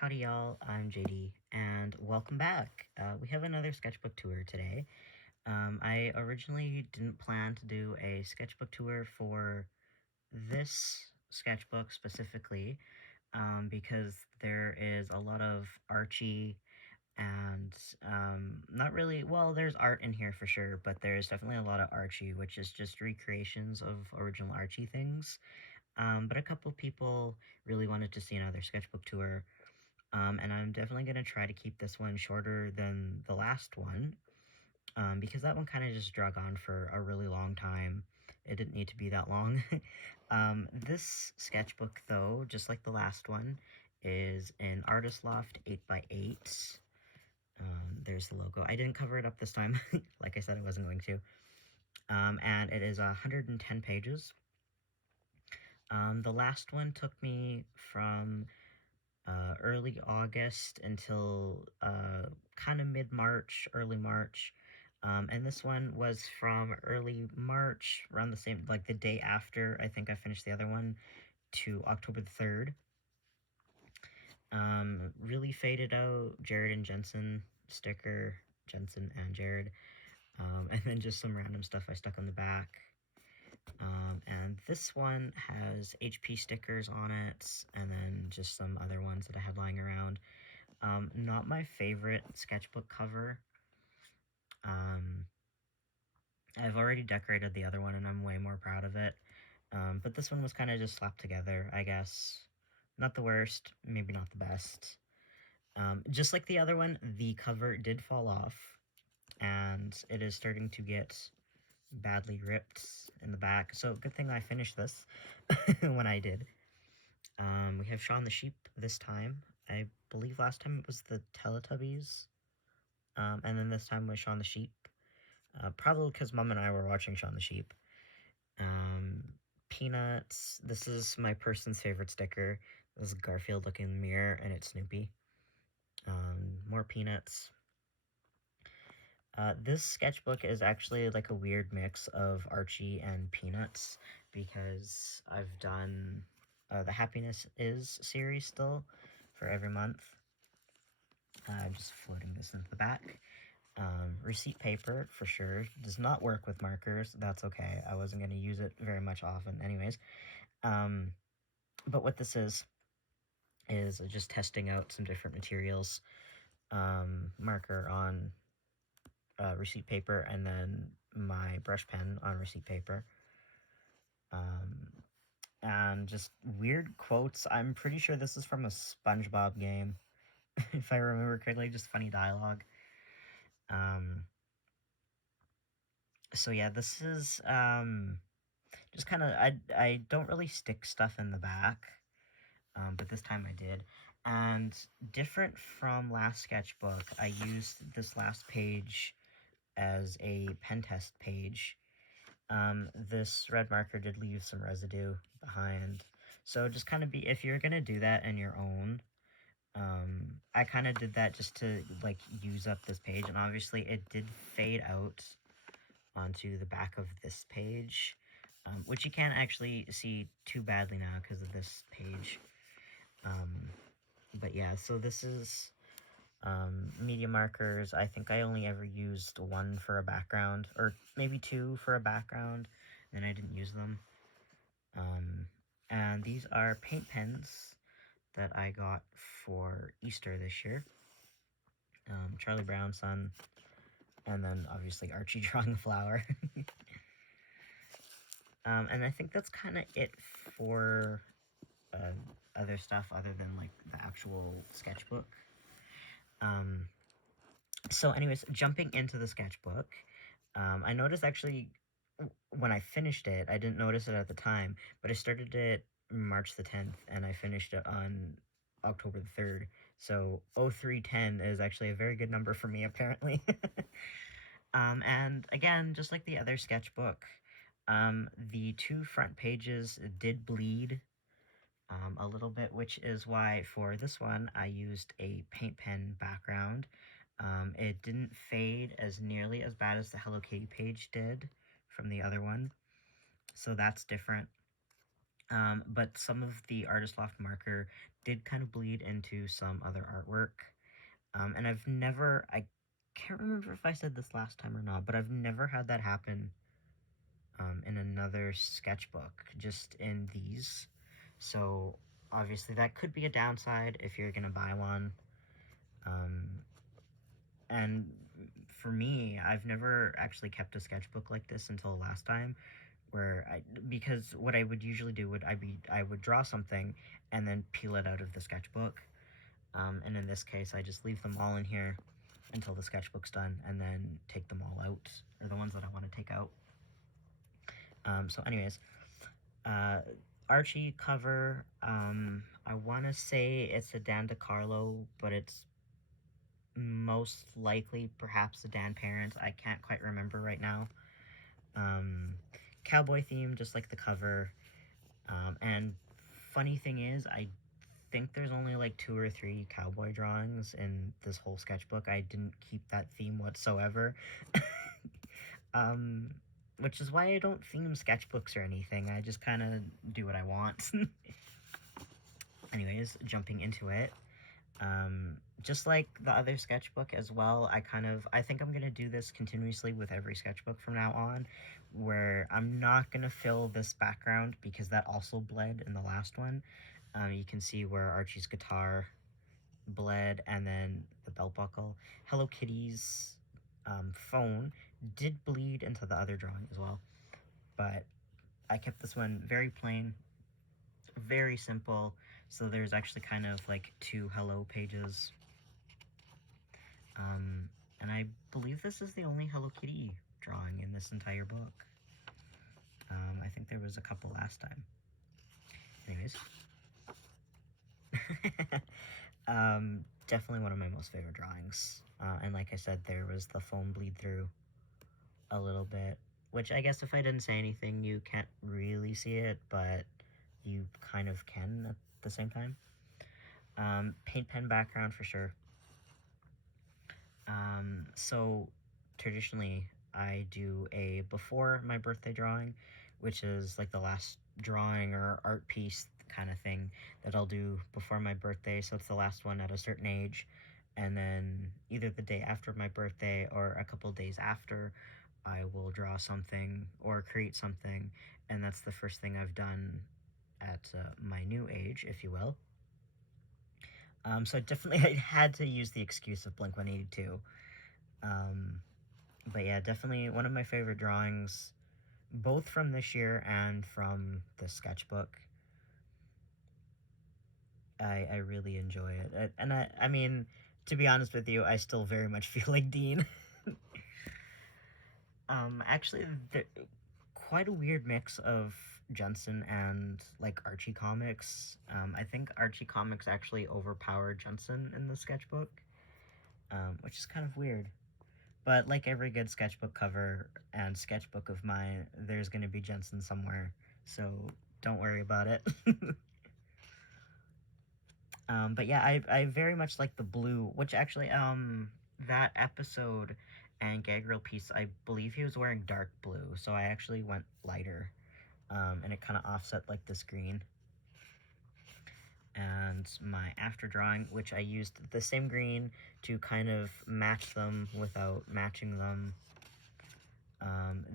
Howdy y'all, I'm JD, and welcome back. We have another sketchbook tour today. I originally didn't plan to do a sketchbook tour for this sketchbook specifically, because there is a lot of Archie and not really, well, there's art in here for sure, but there's definitely a lot of Archie, which is just recreations of original Archie things. But a couple people really wanted to see another sketchbook tour. And I'm definitely going to try to keep this one shorter than the last one, because that one kind of just drug on for a really long time. It didn't need to be that long. This sketchbook, though, just like the last one, is an Artist Loft 8x8. There's the logo. I didn't cover it up this time, like I said I wasn't going to. And it is 110 pages. The last one took me from early August until kind of mid-March, early March. And this one was from early March, around the same, like the day after I think I finished the other one, to October the 3rd. Really faded out Jared and Jensen sticker, Jensen and Jared. And then just some random stuff I stuck on the back. And this one has HP stickers on it, and then just some other ones that I had lying around. Not my favorite sketchbook cover. I've already decorated the other one, and I'm way more proud of it. But this one was kind of just slapped together, I guess. Not the worst, maybe not the best. Just like the other one, the cover did fall off, and it is starting to get badly ripped in the back. So good thing I finished this when I did. We have Shaun the Sheep this time. I believe last time it was the Teletubbies. And then this time was Shaun the Sheep. Probably because Mom and I were watching Shaun the Sheep. Peanuts. This is my person's favorite sticker. This is Garfield looking in the mirror, and it's Snoopy. More Peanuts. This sketchbook is actually like a weird mix of Archie and Peanuts, because I've done the Happiness Is series still for every month. I'm just floating this into the back. Receipt paper, for sure. Does not work with markers. That's okay. I wasn't going to use it very much often anyways. But what this is just testing out some different materials. Marker on receipt paper, and then my brush pen on receipt paper. And just weird quotes. I'm pretty sure this is from a SpongeBob game, if I remember correctly, just funny dialogue. So yeah, this is just kind of, I don't really stick stuff in the back, but this time I did. And different from last sketchbook, I used this last page as a pen test page. This red marker did leave some residue behind, so just kind of be, if you're gonna do that in your own, I kind of did that just to like use up this page, and obviously it did fade out onto the back of this page, which you can't actually see too badly now because of this page. But yeah, so this is media markers. I think I only ever used one for a background, or maybe two for a background, and I didn't use them. And these are paint pens that I got for Easter this year. Charlie Brown's son, and then obviously Archie drawing a flower. And I think that's kind of it for other stuff other than like the actual sketchbook. So anyways, jumping into the sketchbook, I noticed actually when I finished it, I didn't notice it at the time, but I started it March the 10th, and I finished it on October the 3rd. So 0310 is actually a very good number for me, apparently. And again, just like the other sketchbook, the two front pages did bleed a little bit, which is why for this one I used a paint pen background. It didn't fade as nearly as bad as the Hello Kitty page did from the other one, so that's different. But some of the Artist Loft marker did kind of bleed into some other artwork. And I can't remember if I said this last time or not, but I've never had that happen in another sketchbook, just in these. So obviously that could be a downside if you're gonna buy one. Um, and for me, I've never actually kept a sketchbook like this until last time, because what I would usually do I would draw something and then peel it out of the sketchbook. And in this case, I just leave them all in here until the sketchbook's done, and then take them all out, or the ones that I want to take out. So anyways, Archie cover, I want to say it's a Dan DeCarlo, but it's most likely perhaps a Dan Parent. I can't quite remember right now. Cowboy theme, just like the cover. And funny thing is, I think there's only like 2 or 3 cowboy drawings in this whole sketchbook. I didn't keep that theme whatsoever. um, which is why I don't theme sketchbooks or anything. I just kind of do what I want. Anyways, jumping into it. Just like the other sketchbook as well, I think I'm gonna do this continuously with every sketchbook from now on, where I'm not gonna fill this background because that also bled in the last one. You can see where Archie's guitar bled, and then the belt buckle. Hello Kitty's phone did bleed into the other drawing as well, but I kept this one very plain, very simple. So there's actually kind of like 2 hello pages. And I believe this is the only Hello Kitty drawing in this entire book. I think there was a couple last time. Anyways. Definitely one of my most favorite drawings. And like I said, there was the foam bleed through a little bit, which I guess if I didn't say anything, you can't really see it, but you kind of can at the same time. Paint pen background for sure. So traditionally, I do a before my birthday drawing, which is like the last drawing or art piece kind of thing that I'll do before my birthday. So it's the last one at a certain age. And then either the day after my birthday or a couple days after, I will draw something or create something. And that's the first thing I've done at my new age, if you will. So definitely I had to use the excuse of Blink-182. But yeah, definitely one of my favorite drawings, both from this year and from the sketchbook. I really enjoy it. And I mean, to be honest with you, I still very much feel like Dean. Actually, quite a weird mix of Jensen and like Archie comics. I think Archie comics actually overpowered Jensen in the sketchbook, which is kind of weird. But like every good sketchbook cover and sketchbook of mine, there's going to be Jensen somewhere, so don't worry about it. But yeah, I very much like the blue, which actually, that episode and gag reel piece, I believe he was wearing dark blue, so I actually went lighter, and it kind of offset like this green. And my after drawing, which I used the same green to kind of match them without matching them.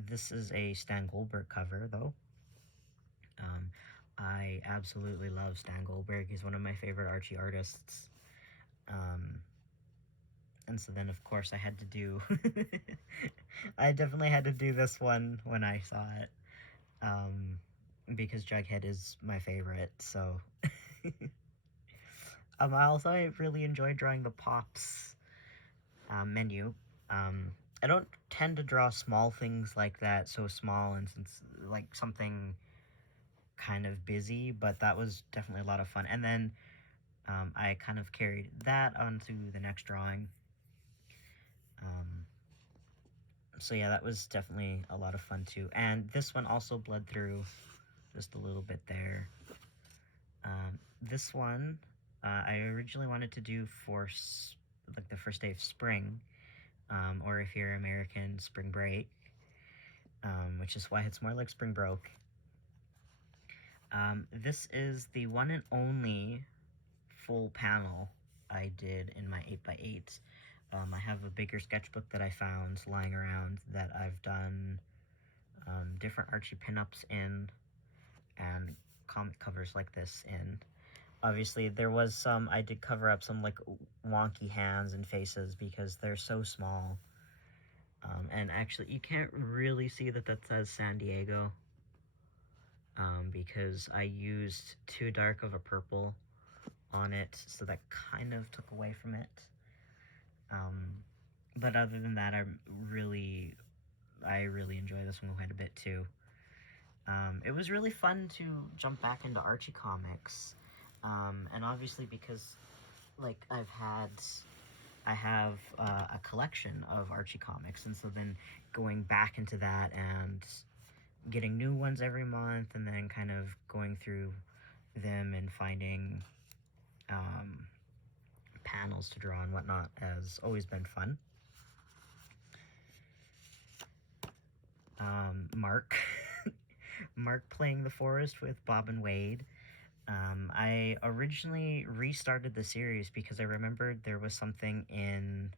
This is a Stan Goldberg cover, though. I absolutely love Stan Goldberg. He's one of my favorite Archie artists. And so then, of course, I had to do... I definitely had to do this one when I saw it. Because Jughead is my favorite, so... I really enjoyed drawing the Pops menu. I don't tend to draw small things like that, so small, and since like something kind of busy, but that was definitely a lot of fun. And then I kind of carried that onto the next drawing. So yeah, that was definitely a lot of fun too. And this one also bled through just a little bit there. This one, I originally wanted to do for like the first day of spring, or if you're American, spring break, which is why it's more like spring broke. This is the one and only full panel I did in my 8x8. I have a bigger sketchbook that I found lying around that I've done different Archie pinups in, and comic covers like this in. Obviously, there was some, I did cover up some like wonky hands and faces because they're so small. And actually, you can't really see that says San Diego, because I used too dark of a purple on it, so that kind of took away from it. But other than that, I really enjoy this one quite a bit too. It was really fun to jump back into Archie comics, and obviously because like I have a collection of Archie comics, and so then going back into that and getting new ones every month, and then kind of going through them and finding panels to draw and whatnot has always been fun. Mark. Mark playing the forest with Bob and Wade. I originally restarted the series because I remembered there was something in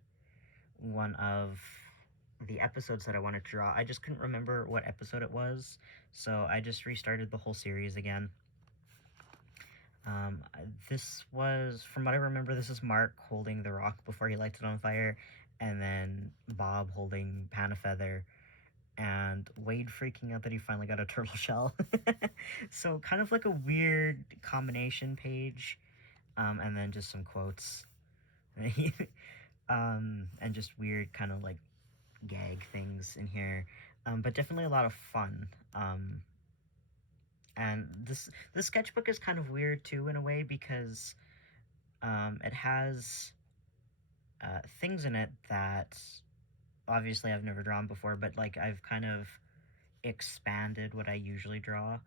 one of the episodes that I wanted to draw. I just couldn't remember what episode it was, so I just restarted the whole series again. This was, from what I remember, this is Mark holding the rock before he lights it on fire, and then Bob holding Panafeather, and Wade freaking out that he finally got a turtle shell. So kind of like a weird combination page, and then just some quotes. And just weird kind of like gag things in here, but definitely a lot of fun. And this sketchbook is kind of weird too in a way because it has things in it that obviously I've never drawn before, but like I've kind of expanded what I usually draw.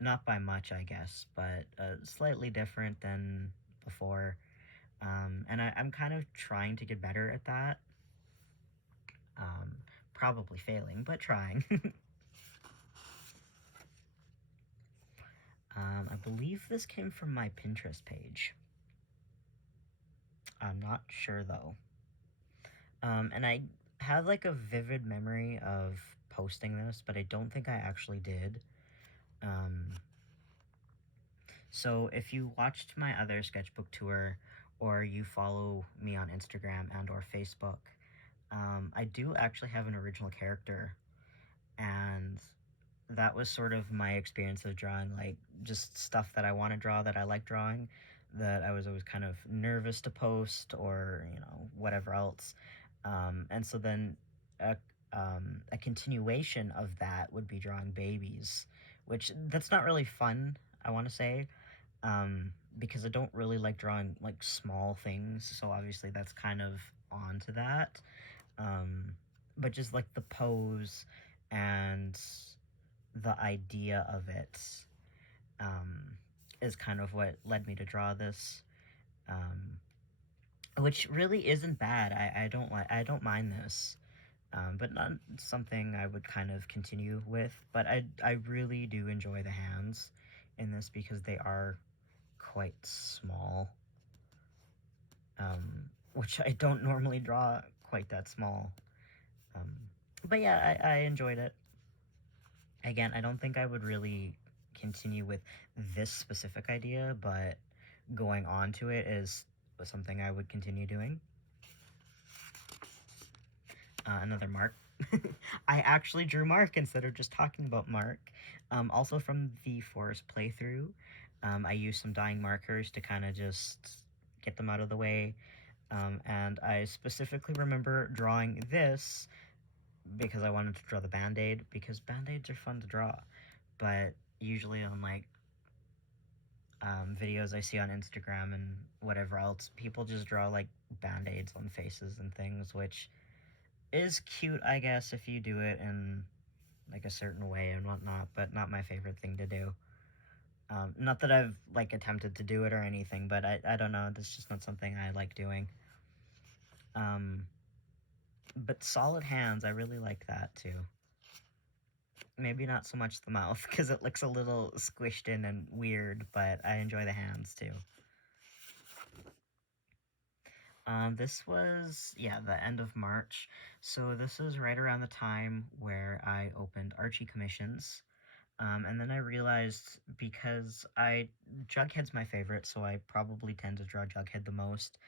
Not by much, I guess, but slightly different than before. And I'm kind of trying to get better at that. Probably failing, but trying. I believe this came from my Pinterest page. I'm not sure though. And I have like a vivid memory of posting this, but I don't think I actually did. So if you watched my other sketchbook tour, or you follow me on Instagram and or Facebook, I do actually have an original character, and that was sort of my experience of drawing, like, just stuff that I want to draw, that I like drawing, that I was always kind of nervous to post, or, whatever else. And so then a continuation of that would be drawing babies, which that's not really fun, I want to say, because I don't really like drawing, like, small things, so obviously that's kind of onto that. But just, like, the pose and the idea of it is kind of what led me to draw this, which really isn't bad. I don't mind this, but not something I would kind of continue with. But I really do enjoy the hands in this because they are quite small, which I don't normally draw quite that small. But yeah, I enjoyed it. Again, I don't think I would really continue with this specific idea, but going on to it is something I would continue doing. Another Mark. I actually drew Mark instead of just talking about Mark. Also from the Forest playthrough, I used some dyeing markers to kind of just get them out of the way. And I specifically remember drawing this because I wanted to draw the Band-Aid, because Band-Aids are fun to draw. But usually on, like, videos I see on Instagram and whatever else, people just draw, like, Band-Aids on faces and things, which is cute, I guess, if you do it in, like, a certain way and whatnot, but not my favorite thing to do. Not that I've, like, attempted to do it or anything, but I don't know, that's just not something I like doing. But solid hands, I really like that, too. Maybe not so much the mouth, because it looks a little squished in and weird, but I enjoy the hands, too. This was, yeah, the end of March. So this is right around the time where I opened Archie commissions. And then I realized because Jughead's my favorite, so I probably tend to draw Jughead the most,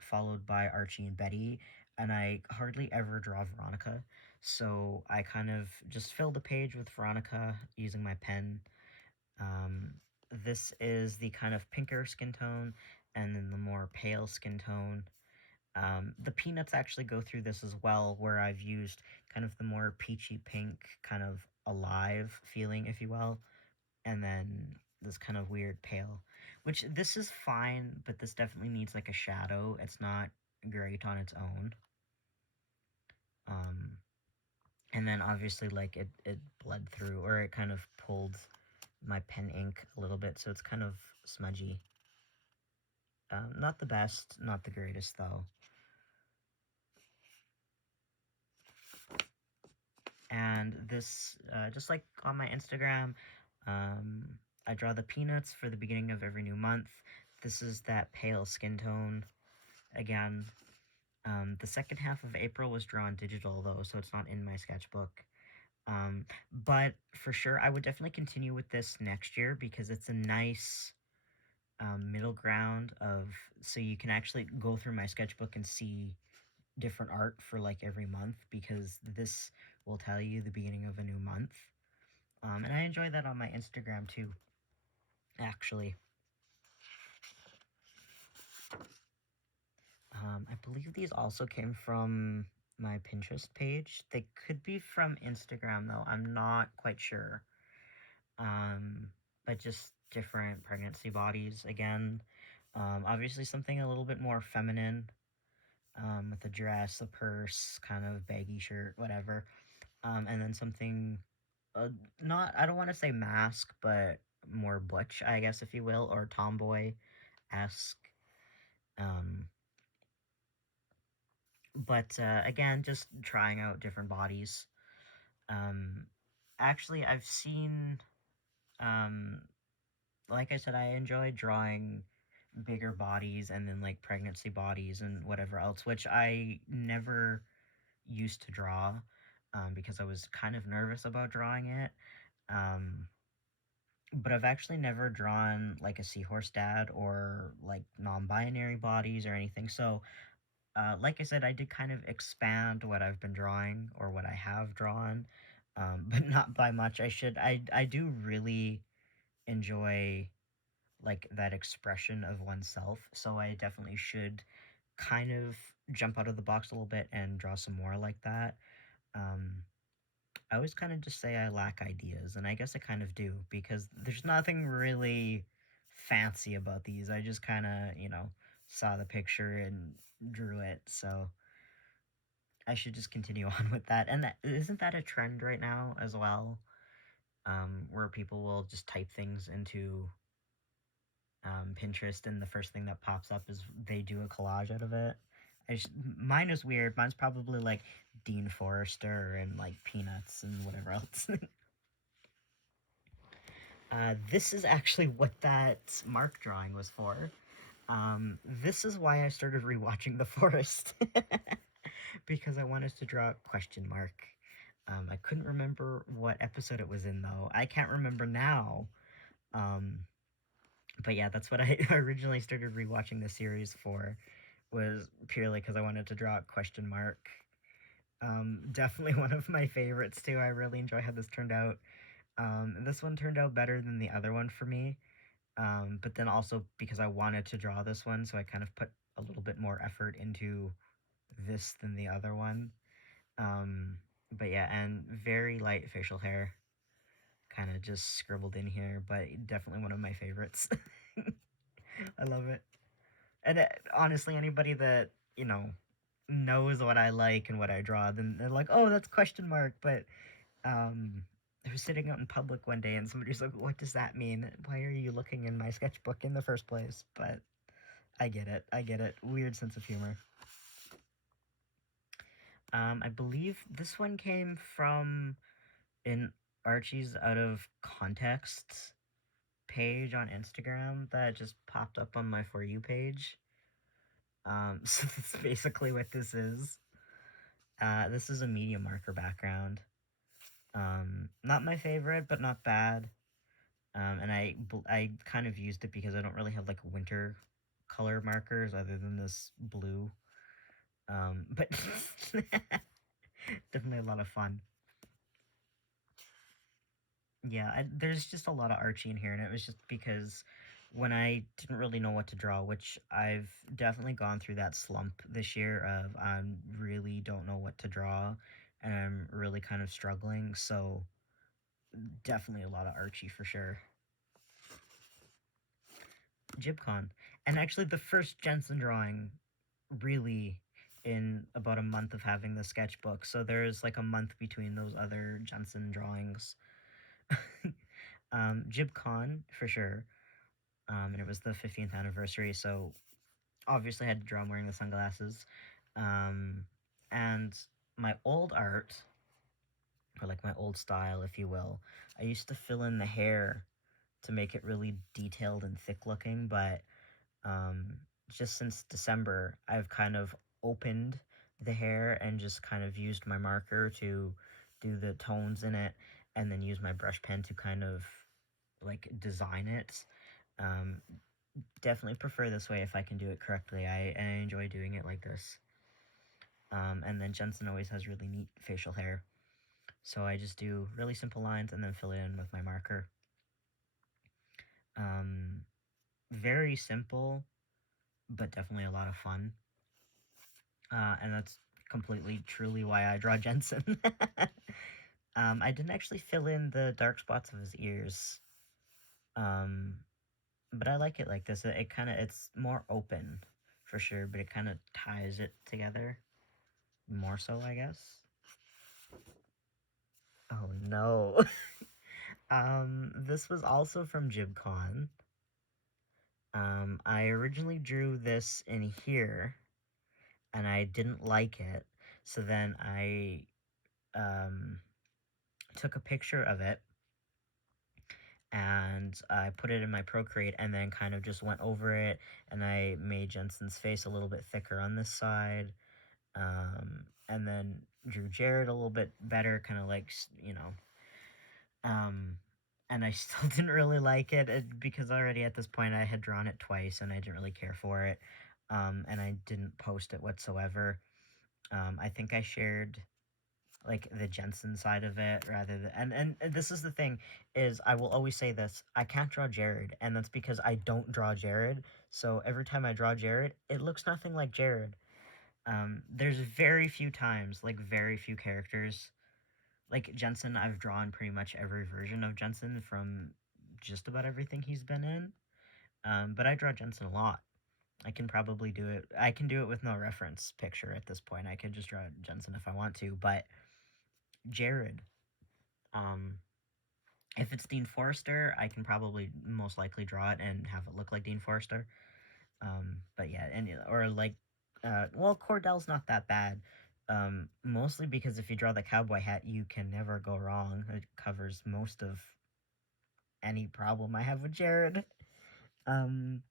followed by Archie and Betty, and I hardly ever draw Veronica. So I kind of just filled the page with Veronica using my pen. Um, this is the kind of pinker skin tone, and then the more pale skin tone. The peanuts actually go through this as well, where I've used kind of the more peachy pink, kind of alive feeling, if you will, and then this kind of weird pale, which this is fine, but this definitely needs like a shadow. It's not great on its own. Um, and then obviously like it bled through, or it kind of pulled my pen ink a little bit, so it's kind of smudgy. Not the best, not the greatest though. And this, just like on my Instagram, um, I draw the peanuts for the beginning of every new month. This is that pale skin tone again. The second half of April was drawn digital though, so it's not in my sketchbook. But for sure, I would definitely continue with this next year because it's a nice middle ground of, so you can actually go through my sketchbook and see different art for like every month, because this will tell you the beginning of a new month. And I enjoy that on my Instagram too, actually. I believe these also came from my Pinterest page. They could be from Instagram though, I'm not quite sure. Um, but just different pregnancy bodies again. Obviously something a little bit more feminine, with a dress, a purse, kind of baggy shirt, whatever. And then something, not, I don't want to say mask, but more butch, I guess, if you will, or tomboy-esque. Um, but again, just trying out different bodies. Um, Actually, I've seen, um, like I said, I enjoy drawing bigger bodies and then like pregnancy bodies and whatever else, which I never used to draw, because I was kind of nervous about drawing it. Um, but I've actually never drawn like a seahorse dad or like non-binary bodies or anything. So, like I said, I did kind of expand what I've been drawing or what I have drawn, but not by much. I do really enjoy like that expression of oneself. So I definitely should kind of jump out of the box a little bit and draw some more like that. Um, I always kind of just say I lack ideas, and I guess I kind of do, because there's nothing really fancy about these. I just kind of, saw the picture and drew it. So I should just continue on with that. And isn't that a trend right now as well? Where people will just type things into Pinterest, and the first thing that pops up is they do a collage out of it. Mine is weird. Mine's probably like Dean Forrester and like Peanuts and whatever else. This is actually what that mark drawing was for. This is why I started rewatching The Forest, because I wanted to draw a question mark. I couldn't remember what episode it was in though. I can't remember now. Um, but yeah, that's what I originally started rewatching the series for, was purely because I wanted to draw a question mark. Definitely one of my favorites too. I really enjoy how this turned out. This one turned out better than the other one for me. But then also because I wanted to draw this one, so I kind of put a little bit more effort into this than the other one. Um, but yeah, and very light facial hair, kind of just scribbled in here, but definitely one of my favorites. I love it. And honestly, anybody that, knows what I like and what I draw, then they're like, oh, that's question mark. But I was sitting out in public one day and somebody's like, what does that mean? Why are you looking in my sketchbook in the first place? But I get it. I get it. Weird sense of humor. I believe this one came from an Archie's Out of Context page on Instagram that just popped up on my For You page. So that's basically what this is. This is a medium marker background. Not my favorite, but not bad. And I kind of used it because I don't really have like winter color markers other than this blue. But definitely a lot of fun. Yeah, there's just a lot of Archie in here, and it was just because when I didn't really know what to draw, which I've definitely gone through that slump this year of I really don't know what to draw, and I'm really kind of struggling, so definitely a lot of Archie for sure. GibCon. And actually the first Jensen drawing really in about a month of having the sketchbook, so there's like a month between those other Jensen drawings. GibCon for sure. And it was the 15th anniversary, so obviously I had to draw him wearing the sunglasses. And my old art, or like my old style, if you will, I used to fill in the hair to make it really detailed and thick looking, but just since December, I've kind of opened the hair and just kind of used my marker to do the tones in it, and then use my brush pen to kind of like design it. Um, Definitely prefer this way if I can do it correctly. I enjoy doing it like this. And then Jensen always has really neat facial hair. So I just do really simple lines and then fill it in with my marker. Um, Very simple, but definitely a lot of fun. And that's completely, truly why I draw Jensen. I didn't actually fill in the dark spots of his ears. Um, but I like it like this. It kind of, it's more open for sure, but it kind of ties it together more so, I guess. Oh no. This was also from GibCon. I originally drew this in here, and I didn't like it, so then I um, took a picture of it, and I put it in my Procreate, and then kind of just went over it, and I made Jensen's face a little bit thicker on this side, and then drew Jared a little bit better, kind of like, you know, and I still didn't really like it, because already at this point I had drawn it twice and I didn't really care for it, and I didn't post it whatsoever. I think I shared like the Jensen side of it rather than, and this is the thing, is I will always say this: I can't draw Jared, and that's because I don't draw Jared. So every time I draw Jared, it looks nothing like Jared. There's very few times, like very few characters like Jensen. I've drawn pretty much every version of Jensen from just about everything he's been in. But I draw Jensen a lot. I can probably do it. I can do it with no reference picture at this point. I could just draw Jensen if I want to. But Jared, um, if it's Dean Forrester, I can probably most likely draw it and have it look like Dean Forrester. But yeah, and or like, well, Cordell's not that bad. Mostly because if you draw the cowboy hat, you can never go wrong. It covers most of any problem I have with Jared. Um,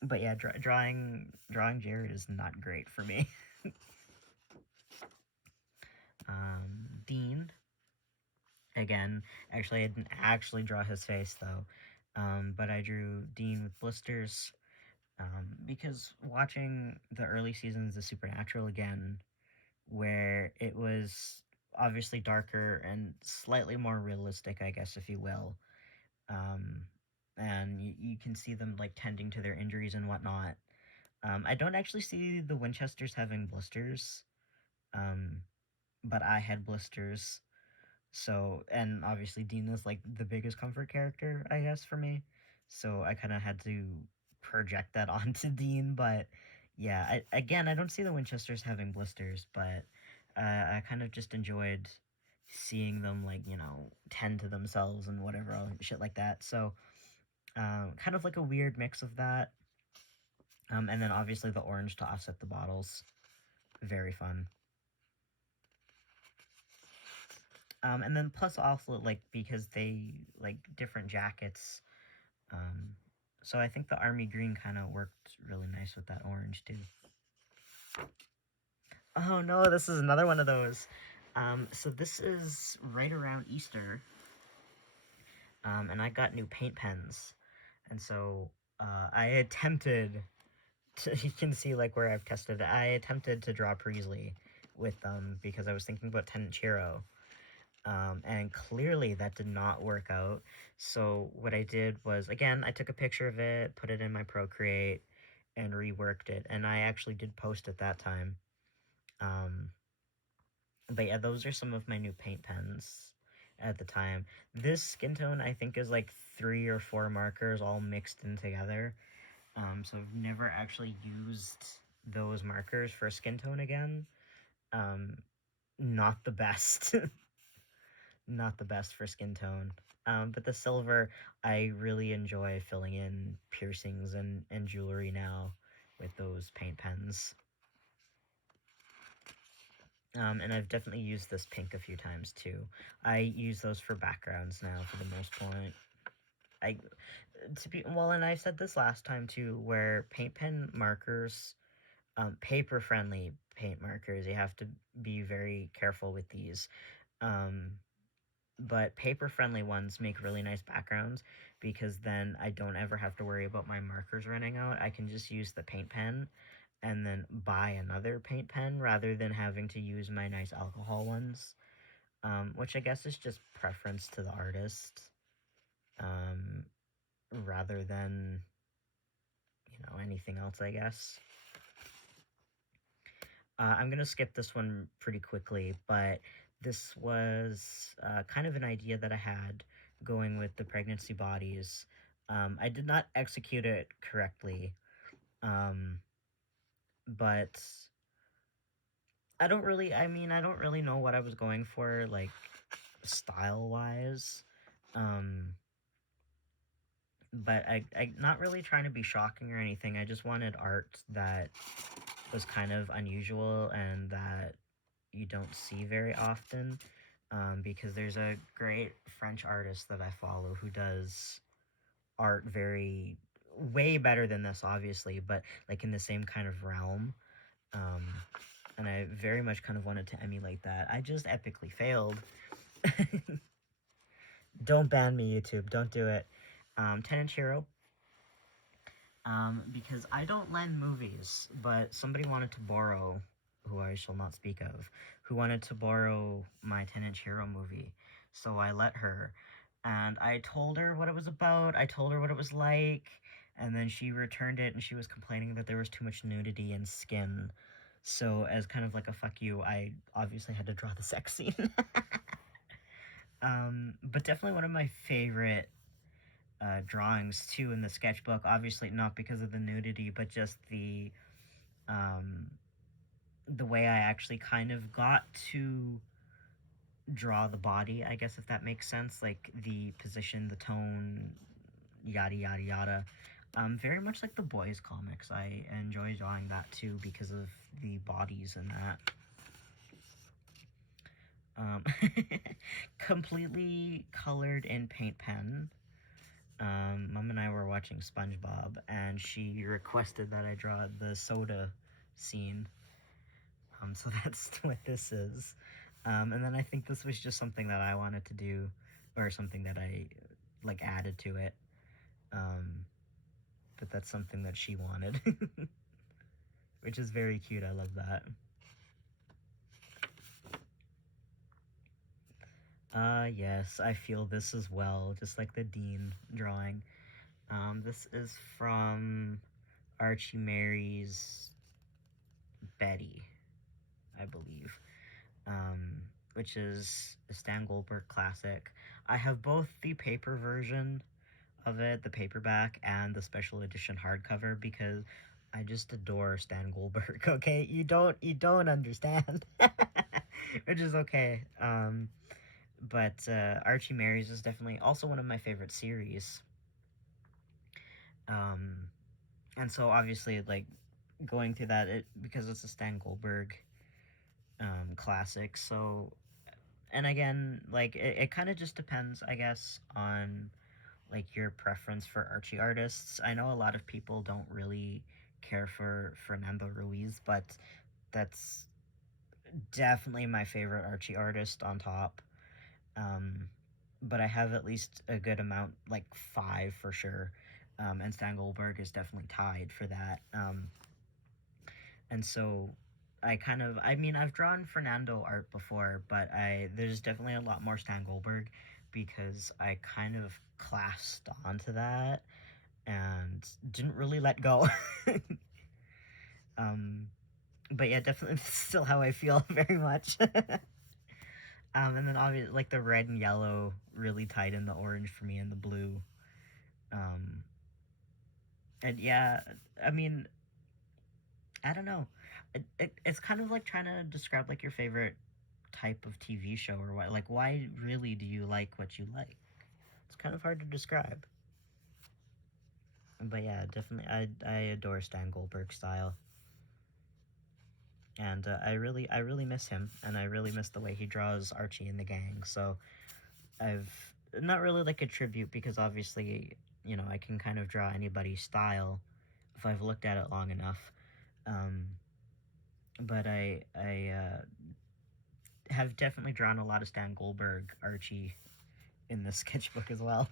but yeah, drawing Jared is not great for me. Dean, again, actually, I didn't actually draw his face though, but I drew Dean with blisters. Because watching the early seasons of Supernatural again, where it was obviously darker and slightly more realistic, I guess, if you will. Um, and you can see them like tending to their injuries and whatnot. I don't actually see the Winchesters having blisters, um, but I had blisters. So, and obviously Dean was like the biggest comfort character, I guess, for me. So I kind of had to project that onto Dean. But yeah, again, I don't see the Winchesters having blisters, but I kind of just enjoyed seeing them, like, you know, tend to themselves and whatever shit like that. So kind of like a weird mix of that. And then obviously the orange to offset the bottles. Very fun. And then plus also like because they like different jackets. Um, So I think the army green kind of worked really nice with that orange too. Oh no, this is another one of those. So this is right around Easter, and I got new paint pens, and so I attempted to, you can see like where I've tested it. I attempted to draw Priestley with them because I was thinking about Tenenchiro. And clearly that did not work out. So what I did was, again, I took a picture of it, put it in my Procreate, and reworked it. And I actually did post it that time. But yeah, those are some of my new paint pens at the time. This skin tone, I think, is like 3 or 4 markers all mixed in together. So I've never actually used those markers for skin tone again. Not the best. Not the best for skin tone. But the silver, I really enjoy filling in piercings and jewelry now with those paint pens. And I've definitely used this pink a few times too. I use those for backgrounds now for the most part. And I said this last time too, where paint pen markers, paper friendly paint markers, you have to be very careful with these. But paper friendly ones make really nice backgrounds because then I don't ever have to worry about my markers running out. I can just use the paint pen and then buy another paint pen rather than having to use my nice alcohol ones, which I guess is just preference to the artist, rather than, anything else, I guess. I'm going to skip this one pretty quickly, but this was kind of an idea that I had going with the pregnancy bodies. I did not execute it correctly, but I don't really know what I was going for, like, style-wise. But I not really trying to be shocking or anything. I just wanted art that was kind of unusual and that you don't see very often, because there's a great French artist that I follow who does art way better than this, obviously, but like in the same kind of realm. And I very much kind of wanted to emulate that. I just epically failed. Don't ban me, YouTube. Don't do it. Tenenchiro. Because I don't lend movies, but somebody wanted to borrow, who I shall not speak of, who wanted to borrow my Tenenchiro movie. So I let her, and I told her what it was about, I told her what it was like, and then she returned it and she was complaining that there was too much nudity and skin. So as kind of like a fuck you, I obviously had to draw the sex scene. But definitely one of my favorite drawings too in the sketchbook. Obviously, not because of the nudity, but just the way I actually kind of got to draw the body. I guess if that makes sense, like the position, the tone, yada yada yada. Very much like the boys comics. I enjoy drawing that too because of the bodies in that. Completely colored in paint pen. Mom and I were watching SpongeBob, and she requested that I draw the soda scene. So that's what this is. And then I think this was just something that I wanted to do, or something that I, like, added to it. But that's something that she wanted, which is very cute. I love that. Yes, I feel this as well, just like the Dean drawing. This is from Archie Mary's Betty, I believe, which is a Stan Goldberg classic. I have both the paper version of it, the paperback, and the special edition hardcover because I just adore Stan Goldberg. Okay, you don't understand, which is okay. But Archie Mary's is definitely also one of my favorite series. And so obviously, like, going through that, because it's a Stan Goldberg classic. So, and again, like, it kind of just depends, I guess, on like your preference for Archie artists. I know a lot of people don't really care for Fernando Ruiz, but that's definitely my favorite Archie artist on top. Um, but I have at least a good amount, like 5 for sure. And Stan Goldberg is definitely tied for that. And so I mean, I've drawn Fernando art before, but there's definitely a lot more Stan Goldberg because I kind of clasped onto that and didn't really let go. um, but yeah, definitely still how I feel very much. And then obviously, like the red and yellow really tied in the orange for me and the blue. Um, and yeah, I mean, I don't know. It's kind of like trying to describe like your favorite type of TV show or what. Like, why really do you like what you like? It's kind of hard to describe. But yeah, definitely, I adore Stan Goldberg's style, and I really miss him, and I really miss the way he draws Archie and the gang. So I've not really like a tribute because obviously, you know, I can kind of draw anybody's style if I've looked at it long enough. Um, but I have definitely drawn a lot of Stan Goldberg Archie in this sketchbook as well.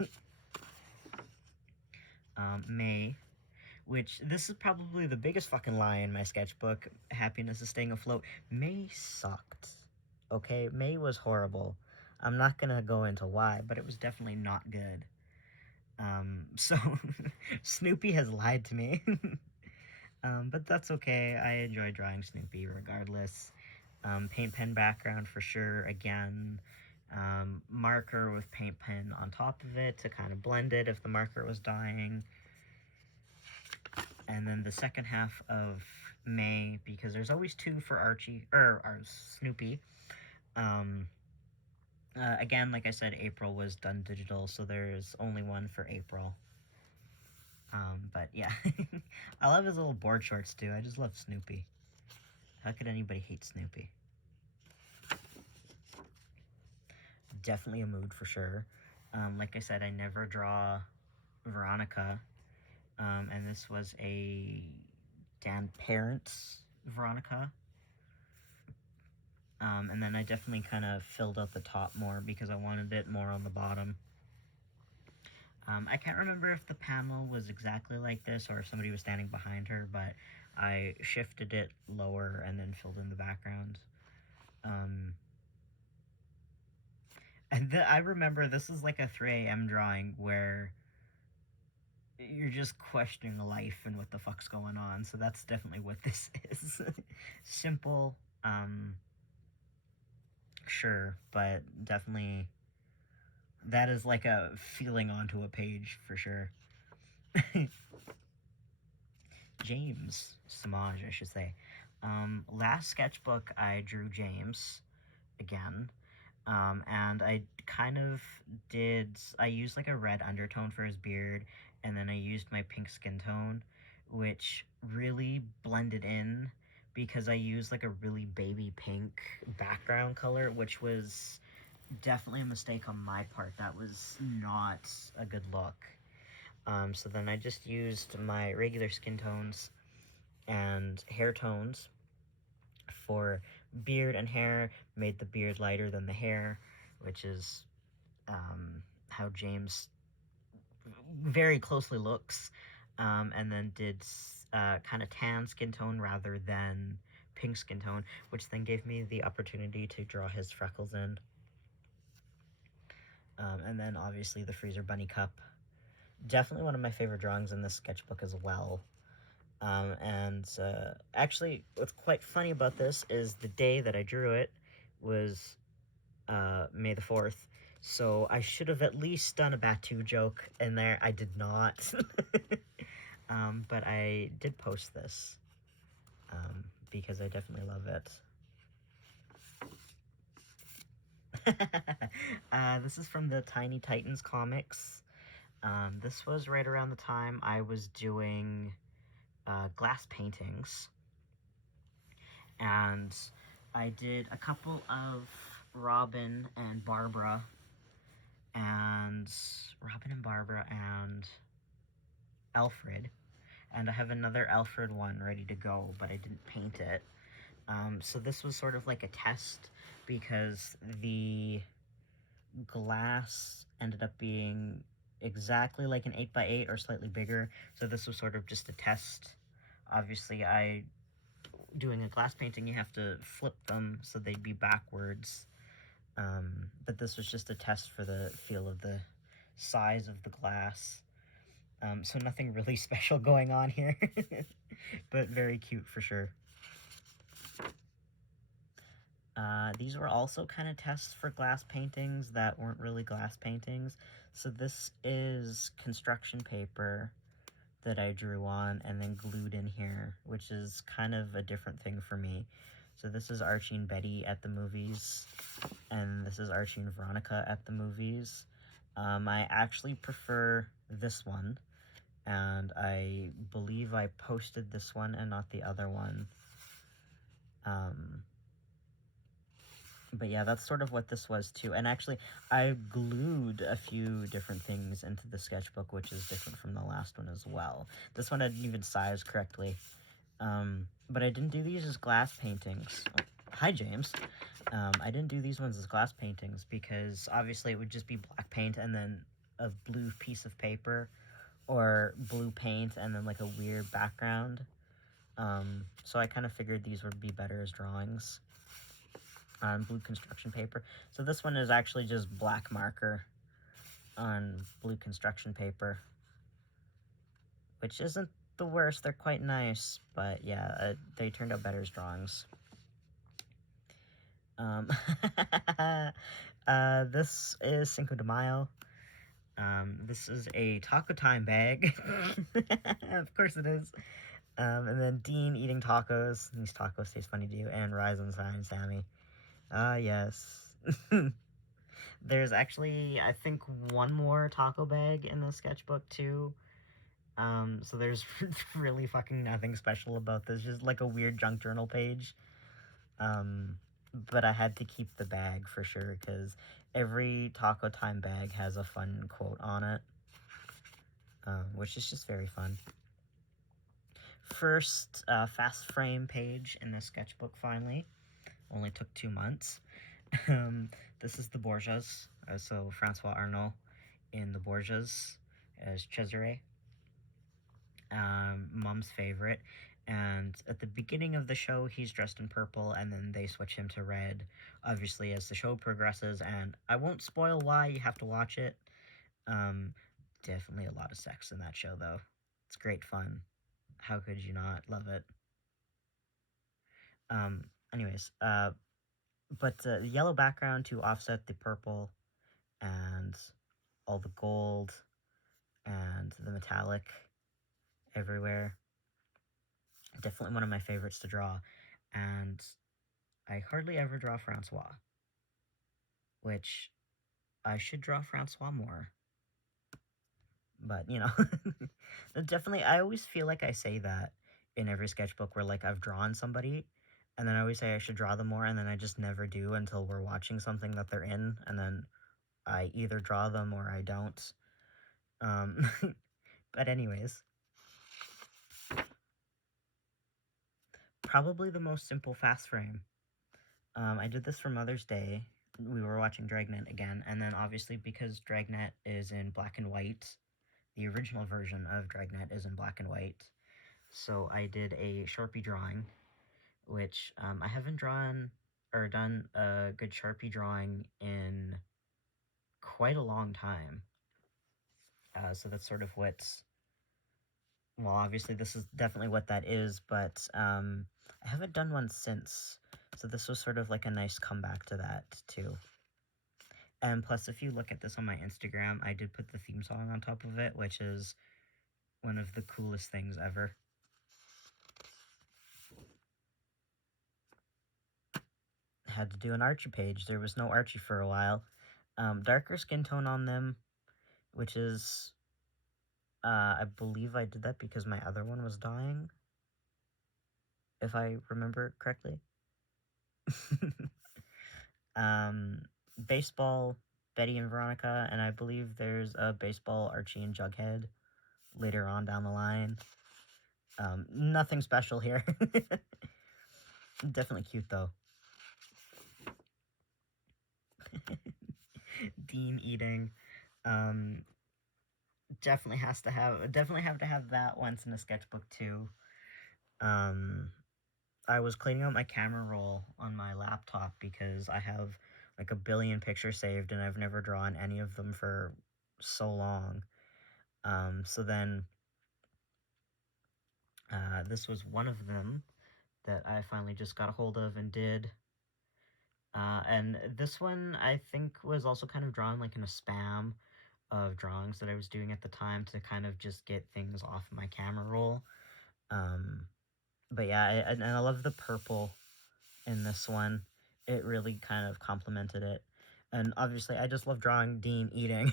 May, which this is probably the biggest fucking lie in my sketchbook. Happiness is staying afloat. May sucked. Okay, May was horrible. I'm not gonna go into why, but it was definitely not good. So Snoopy has lied to me. But that's okay. I enjoy drawing Snoopy regardless. Paint pen background for sure. Again, marker with paint pen on top of it to kind of blend it if the marker was dying. And then the second half of May, because there's always 2 for Archie or Snoopy. Again, like I said, April was done digital, so there's only 1 for April. But yeah, I love his little board shorts too. I just love Snoopy. How could anybody hate Snoopy? Definitely a mood for sure. Like I said, I never draw Veronica, and this was a Dan Parents Veronica. And then I definitely kind of filled out the top more because I wanted it more on the bottom. I can't remember if the panel was exactly like this or if somebody was standing behind her, but I shifted it lower and then filled in the background. And I remember this is like a 3 a.m. drawing where you're just questioning life and what the fuck's going on. So that's definitely what this is. Simple, sure, but definitely that is like a feeling onto a page for sure. James Samaj, I should say. Last sketchbook I drew James again. And I kind of I used like a red undertone for his beard, and then I used my pink skin tone, which really blended in because I used like a really baby pink background color, which was definitely a mistake on my part. That was not a good look. So then I just used my regular skin tones and hair tones for beard and hair, made the beard lighter than the hair, which is how James very closely looks, and then did kind of tan skin tone rather than pink skin tone, which then gave me the opportunity to draw his freckles in. And then obviously the Freezer Bunny Cup. Definitely one of my favorite drawings in this sketchbook as well. Actually, what's quite funny about this is the day that I drew it was May the 4th. So I should have at least done a Batu joke in there. I did not. But I did post this because I definitely love it. This is from the Tiny Titans comics. This was right around the time I was doing glass paintings. And I did a couple of Robin and Barbara, and Robin and Barbara and Alfred. And I have another Alfred one ready to go, but I didn't paint it. So this was sort of like a test because the glass ended up being exactly like an 8x8 or slightly bigger. So this was sort of just a test. Obviously, doing a glass painting, you have to flip them so they'd be backwards. But this was just a test for the feel of the size of the glass. So nothing really special going on here, but very cute for sure. These were also kind of tests for glass paintings that weren't really glass paintings. So this is construction paper that I drew on and then glued in here, which is kind of a different thing for me. So this is Archie and Betty at the movies, and this is Archie and Veronica at the movies. I actually prefer this one, and I believe I posted this one and not the other one. But yeah, that's sort of what this was too. And actually, I glued a few different things into the sketchbook, which is different from the last one as well. This one I didn't even size correctly. But I didn't do these as glass paintings. Oh, hi, James. I didn't do these ones as glass paintings because obviously it would just be black paint and then a blue piece of paper, or blue paint and then like a weird background. So I kind of figured these would be better as drawings on blue construction paper. So this one is actually just black marker on blue construction paper, which isn't the worst. They're quite nice, but yeah, they turned out better as drawings. This is Cinco de Mayo. This is a taco time bag. Of course it is. And then Dean eating tacos. These tacos taste funny to you. And Rise and Shine Sammy. Ah, yes. There's actually, I think, one more taco bag in the sketchbook, too. So there's really fucking nothing special about this. Just like a weird junk journal page. But I had to keep the bag for sure, because every taco time bag has a fun quote on it. Which is just very fun. First fast frame page in the sketchbook, finally. Only took 2 months. This is the Borgias, so Francois Arnault in the Borgias as Cesare, Mom's favorite. And at the beginning of the show, he's dressed in purple, and then they switch him to red, obviously, as the show progresses. And I won't spoil why, you have to watch it. Definitely a lot of sex in that show, though. It's great fun. How could you not love it? Anyways, but the yellow background to offset the purple and all the gold and the metallic everywhere. Definitely one of my favorites to draw, and I hardly ever draw Francois, which I should draw Francois more. But, you know, definitely, I always feel like I say that in every sketchbook where, like, I've drawn somebody, and then I always say I should draw them more, and then I just never do until we're watching something that they're in, and then I either draw them or I don't. But anyways, probably the most simple fast frame. I did this for Mother's Day. We were watching Dragnet again, and then obviously because Dragnet is in black and white, the original version of Dragnet is in black and white, so I did a Sharpie drawing, which I haven't drawn or done a good Sharpie drawing in quite a long time. So that's sort of what's, well, obviously this is definitely what that is, but I haven't done one since. So this was sort of like a nice comeback to that, too. And plus, if you look at this on my Instagram, I did put the theme song on top of it, which is one of the coolest things ever. Had to do an Archie page. There was no Archie for a while. Darker skin tone on them, which is, I believe I did that because my other one was dying, if I remember correctly. Baseball Betty and Veronica, and I believe there's a baseball Archie and Jughead later on down the line. Nothing special here. Definitely cute though. Dean eating. Definitely have to have that once in a sketchbook too. I was cleaning out my camera roll on my laptop because I have like a billion pictures saved and I've never drawn any of them for so long. So then this was one of them that I finally just got a hold of and did. And this one I think was also kind of drawn like in a spam of drawings that I was doing at the time to kind of just get things off my camera roll. But yeah, and I love the purple in this one. It really kind of complemented it. And obviously, I just love drawing Dean eating.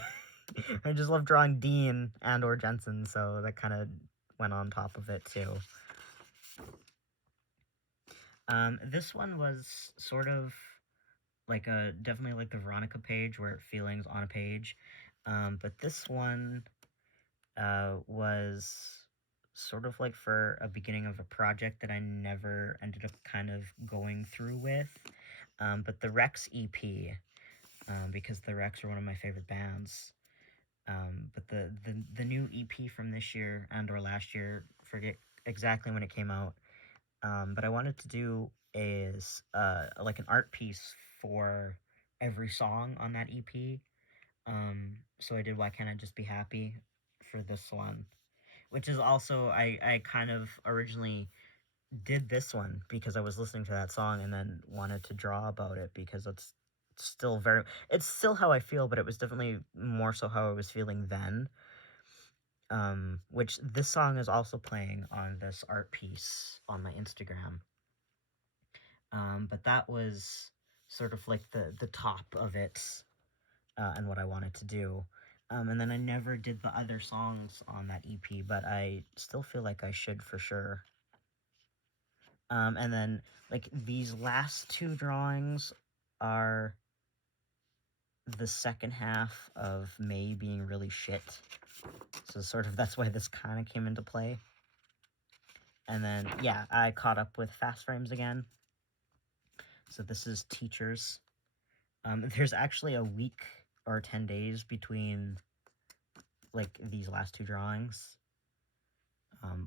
I just love drawing Dean and or Jensen, so that kind of went on top of it too. This one was sort of like definitely like the Veronica page where feelings on a page. But this one was sort of like for a beginning of a project that I never ended up kind of going through with. But the Rex EP, because the Rex are one of my favorite bands. But the new EP from this year and or last year, forget exactly when it came out. But I wanted to do is like an art piece for every song on that EP. So I did Why Can't I Just Be Happy for this one, which is also I kind of originally did this one because I was listening to that song and then wanted to draw about it because it's still how I feel, but it was definitely more so how I was feeling then. Which this song is also playing on this art piece on my Instagram. But that was sort of like the top of it, and what I wanted to do. And then I never did the other songs on that EP, but I still feel like I should for sure. And then, like, these last two drawings are the second half of May being really shit. So sort of that's why this kind of came into play. And then, yeah, I caught up with fast frames again. So this is Teachers. There's actually a week or 10 days between, like, these last two drawings.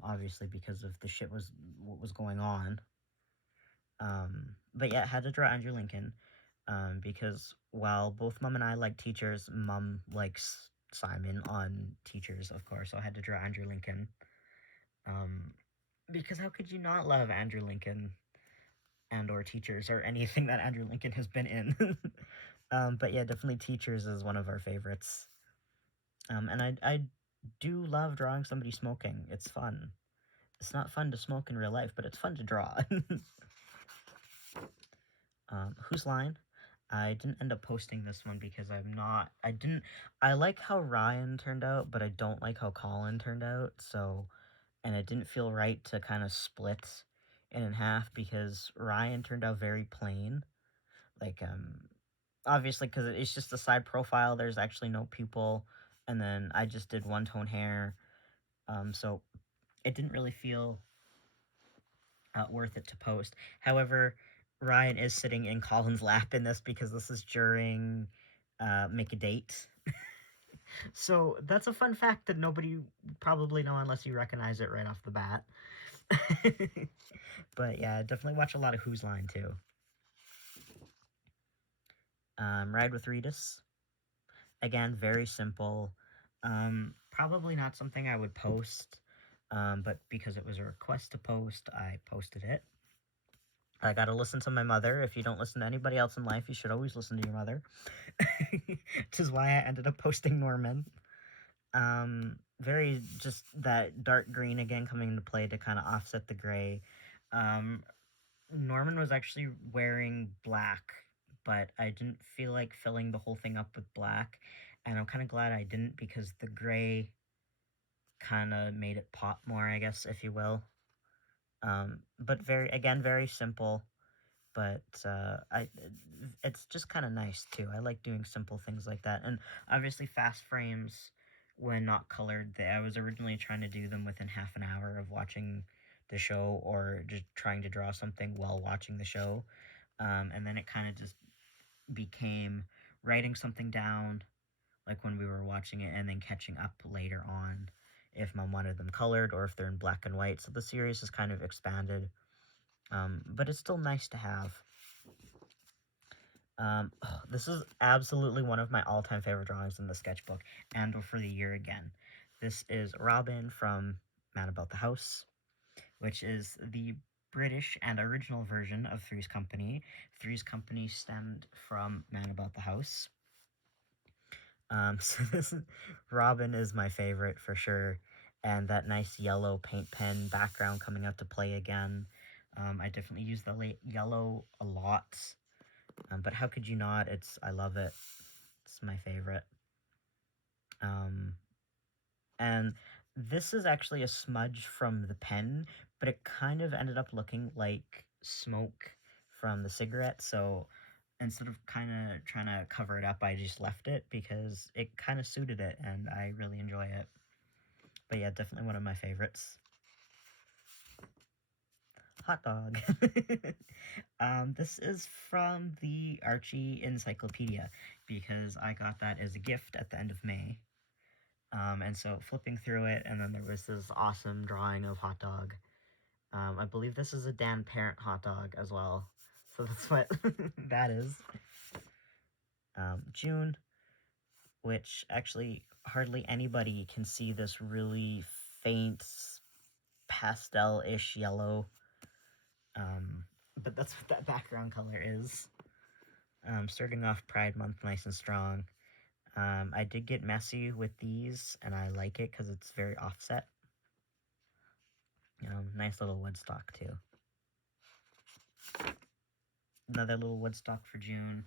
Obviously because of the shit what was going on. But yeah, I had to draw Andrew Lincoln. Because while both Mom and I like Teachers, Mom likes Simon on Teachers, of course, so I had to draw Andrew Lincoln. Because how could you not love Andrew Lincoln and or Teachers or anything that Andrew Lincoln has been in? But yeah, definitely Teachers is one of our favorites. And I do love drawing somebody smoking. It's fun. It's not fun to smoke in real life, but it's fun to draw. Whose Line? I didn't end up posting this one because I like how Ryan turned out, but I don't like how Colin turned out, and it didn't feel right to kind of split it in half because Ryan turned out very plain. Like, obviously, because it's just a side profile, there's actually no pupil, and then I just did one-tone hair, so it didn't really feel worth it to post. However, Ryan is sitting in Colin's lap in this because this is during Make a Date. So that's a fun fact that nobody probably know unless you recognize it right off the bat. But yeah, definitely watch a lot of Whose Line too. Ride with Ritas. Again, very simple. Probably not something I would post, but because it was a request to post, I posted it. I gotta listen to my mother. If you don't listen to anybody else in life, you should always listen to your mother. Which is why I ended up posting Norman. Very just that dark green again coming into play to kind of offset the gray. Norman was actually wearing black, but I didn't feel like filling the whole thing up with black. And I'm kind of glad I didn't because the gray kind of made it pop more, I guess, if you will. But very simple. but it's just kind of nice too. I like doing simple things like that, and obviously fast frames when not colored. I was originally trying to do them within half an hour of watching the show, or just trying to draw something while watching the show, and then it kind of just became writing something down, like when we were watching it, and then catching up later on if Mom wanted them colored or if they're in black and white. So the series has kind of expanded, but it's still nice to have. This is absolutely one of my all-time favorite drawings in the sketchbook, and for the year again. This is Robin from Man About the House, which is the British and original version of Three's Company. Three's Company stemmed from Man About the House. So Robin is my favorite for sure, and that nice yellow paint pen background coming out to play again. I definitely use the yellow a lot, but how could you not? I love it. It's my favorite. And this is actually a smudge from the pen, but it kind of ended up looking like smoke from the cigarette, so instead of kind of trying to cover it up, I just left it because it kind of suited it, and I really enjoy it. But yeah, definitely one of my favorites. Hot dog. This is from the Archie Encyclopedia, because I got that as a gift at the end of May. And so flipping through it, and then there was this awesome drawing of hot dog. I believe this is a Dan Parent hot dog as well. So that's what that is. June, which actually hardly anybody can see this really faint pastel-ish yellow. But that's what that background color is. Starting off Pride Month nice and strong. I did get messy with these, and I like it because it's very offset. Nice little woodstock too. Another little woodstock for June.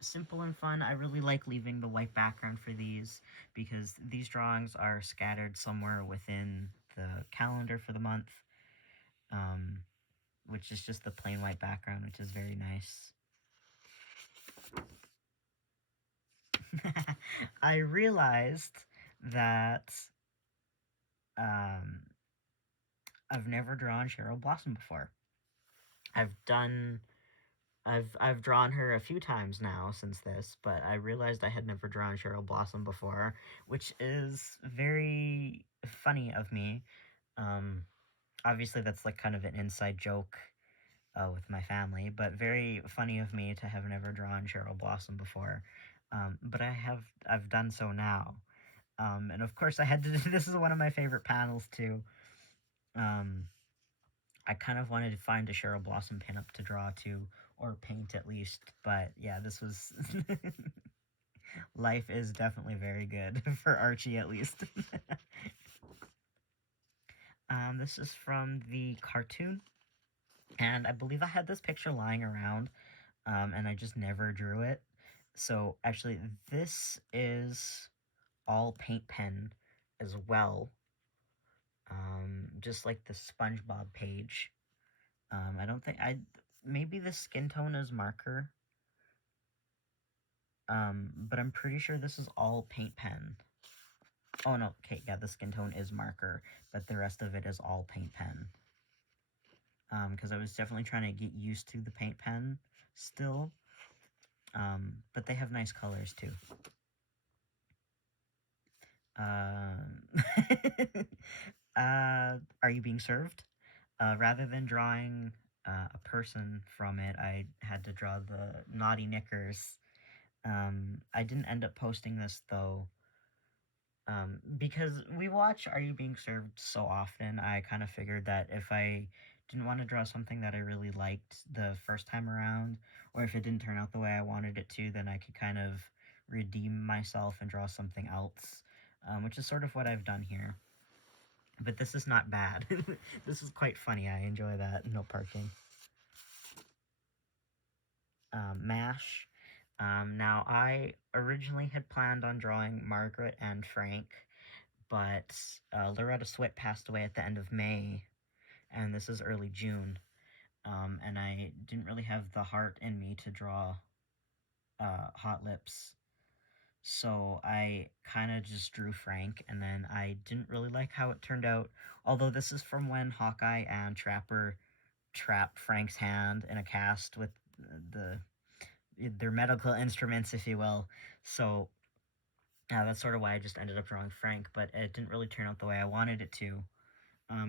Simple and fun. I really like leaving the white background for these, because these drawings are scattered somewhere within the calendar for the month, which is just the plain white background, which is very nice. I realized that I've never drawn Cheryl Blossom before. I've drawn her a few times now since this, but I realized I had never drawn Cheryl Blossom before, which is very funny of me. Obviously that's like kind of an inside joke with my family, but very funny of me to have never drawn Cheryl Blossom before. But I've done so now. And of course I had to, this is one of my favorite panels too. I kind of wanted to find a Cheryl Blossom pinup to draw too, or paint at least, but yeah, this was... Life is definitely very good, for Archie at least. This is from the cartoon, and I believe I had this picture lying around, and I just never drew it. So actually, this is all paint pen as well, just like the SpongeBob page. I don't think maybe the skin tone is marker, but I'm pretty sure this is all paint pen. Oh no, okay, yeah, the skin tone is marker, but the rest of it is all paint pen. Because I was definitely trying to get used to the paint pen still. But they have nice colors too. Are you being served? Rather than drawing a person from it, I had to draw the naughty knickers. I didn't end up posting this though, because we watch Are You Being Served so often, I kind of figured that if I didn't want to draw something that I really liked the first time around, or if it didn't turn out the way I wanted it to, then I could kind of redeem myself and draw something else, which is sort of what I've done here. But this is not bad. This is quite funny. I enjoy that. No parking. MASH. Now, I originally had planned on drawing Margaret and Frank, but Loretta Swit passed away at the end of May, and this is early June. and I didn't really have the heart in me to draw hot lips. So I kind of just drew Frank, and then I didn't really like how it turned out. Although this is from when Hawkeye and Trapper trap Frank's hand in a cast with the their medical instruments, if you will. So that's sort of why I just ended up drawing Frank, but it didn't really turn out the way I wanted it to.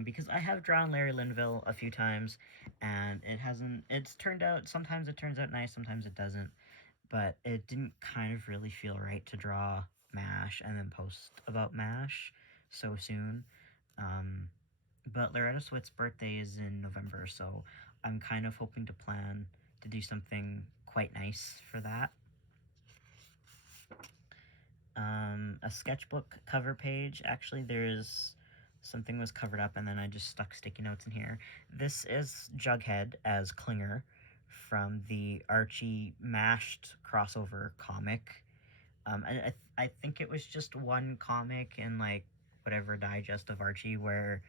Because I have drawn Larry Linville a few times, and it hasn't. It's turned out. Sometimes it turns out nice, sometimes it doesn't. But it didn't kind of really feel right to draw MASH and then post about MASH so soon. But Loretta Swit's birthday is in November, so I'm kind of hoping to plan to do something quite nice for that. A sketchbook cover page. Actually, there's something was covered up, and then I just stuck sticky notes in here. This is Jughead as Klinger from the Archie Mashed crossover comic. I think it was just one comic in like whatever digest of Archie where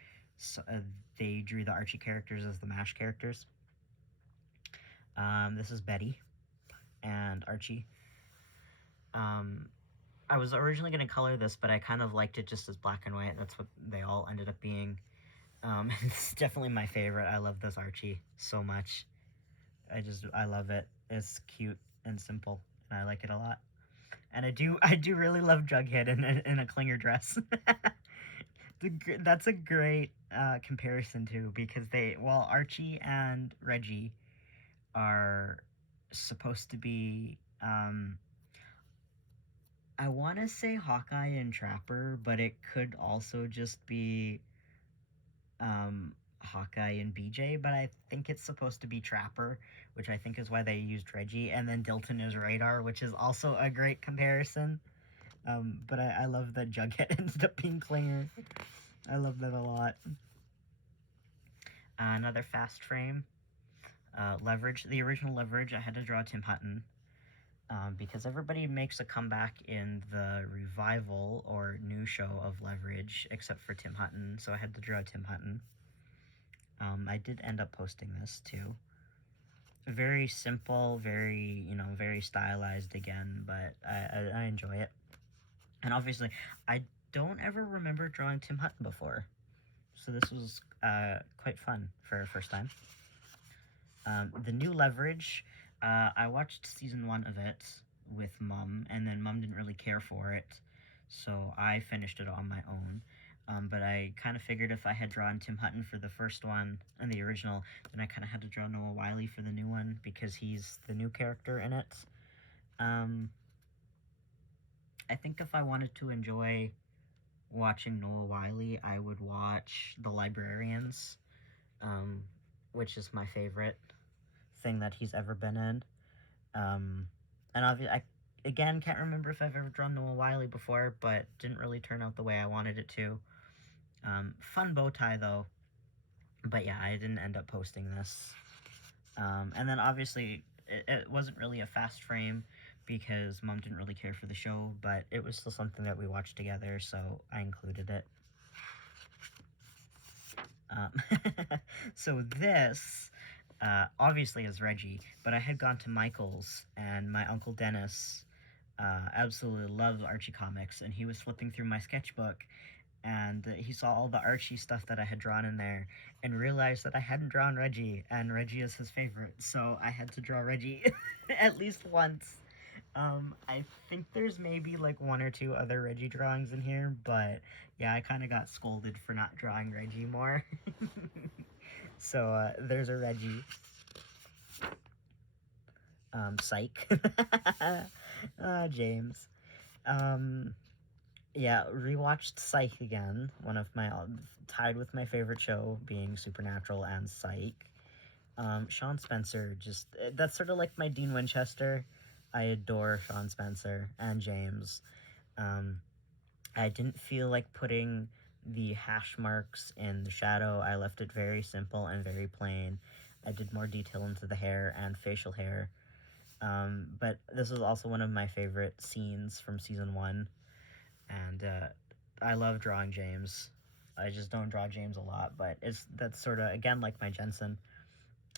they drew the Archie characters as the MASH characters. This is Betty and Archie. I was originally going to color this, but I kind of liked it just as black and white. That's what they all ended up being. It's definitely my favorite. I love this Archie so much. I love it. It's cute and simple, and I like it a lot. And I do really love Jughead in a Klinger dress. That's a great comparison too, because Archie and Reggie are supposed to be I want to say Hawkeye and Trapper, but it could also just be Hawkeye and BJ, but I think it's supposed to be Trapper, which I think is why they used Reggie, and then Dilton is Radar, which is also a great comparison. But I love that Jughead ended up being Klinger. I love that a lot. Another fast frame. Leverage. The original Leverage, I had to draw Tim Hutton. Because everybody makes a comeback in the revival or new show of Leverage, except for Tim Hutton, so I had to draw Tim Hutton. I did end up posting this too. Very simple, very stylized again, but I enjoy it. And obviously, I don't ever remember drawing Tim Hutton before, so this was quite fun for a first time. The new Leverage, I watched season 1 of it with Mum, and then Mum didn't really care for it, so I finished it on my own. But I kind of figured if I had drawn Tim Hutton for the first one and the original, then I kind of had to draw Noah Wyle for the new one because he's the new character in it. I think if I wanted to enjoy watching Noah Wyle, I would watch The Librarians, which is my favorite thing that he's ever been in. And obviously, I again can't remember if I've ever drawn Noah Wyle before, but didn't really turn out the way I wanted it to. Fun bow tie though, but yeah, I didn't end up posting this. And then obviously, it wasn't really a fast frame because Mom didn't really care for the show, but it was still something that we watched together, so I included it. So this obviously is Reggie, but I had gone to Michael's, and my Uncle Dennis absolutely loves Archie comics, and he was flipping through my sketchbook, and he saw all the Archie stuff that I had drawn in there, and realized that I hadn't drawn Reggie, and Reggie is his favorite, so I had to draw Reggie at least once. I think there's maybe like 1 or 2 other Reggie drawings in here, but yeah, I kind of got scolded for not drawing Reggie more. So there's a Reggie. Psych. James. Yeah, rewatched Psych again. One of my tied with my favorite show being Supernatural and Psych. Sean Spencer, that's sort of like my Dean Winchester. I adore Sean Spencer and James. I didn't feel like putting the hash marks in the shadow. I left it very simple and very plain. I did more detail into the hair and facial hair. But this is also one of my favorite scenes from season 1. And I love drawing James. I just don't draw James a lot, but that's sort of, again, like my Jensen.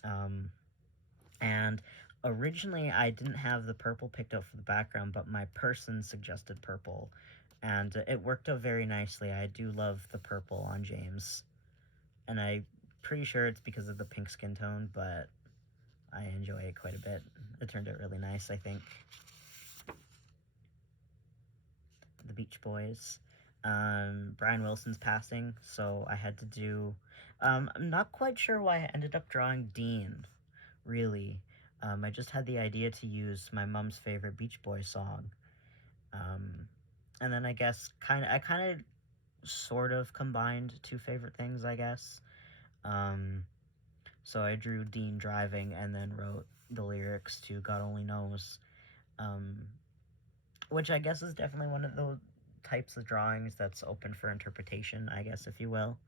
And originally I didn't have the purple picked out for the background, but my person suggested purple, and it worked out very nicely. I do love the purple on James, and I'm pretty sure it's because of the pink skin tone, but I enjoy it quite a bit. It turned out really nice, I think. The Beach Boys. Brian Wilson's passing, so I had to do... I'm not quite sure why I ended up drawing Dean, really. I just had the idea to use my mom's favorite Beach Boys song. And then I guess I kind of sort of combined two favorite things, I guess. So I drew Dean driving and then wrote the lyrics to God Only Knows, um, which I guess is definitely one of those types of drawings that's open for interpretation, I guess, if you will.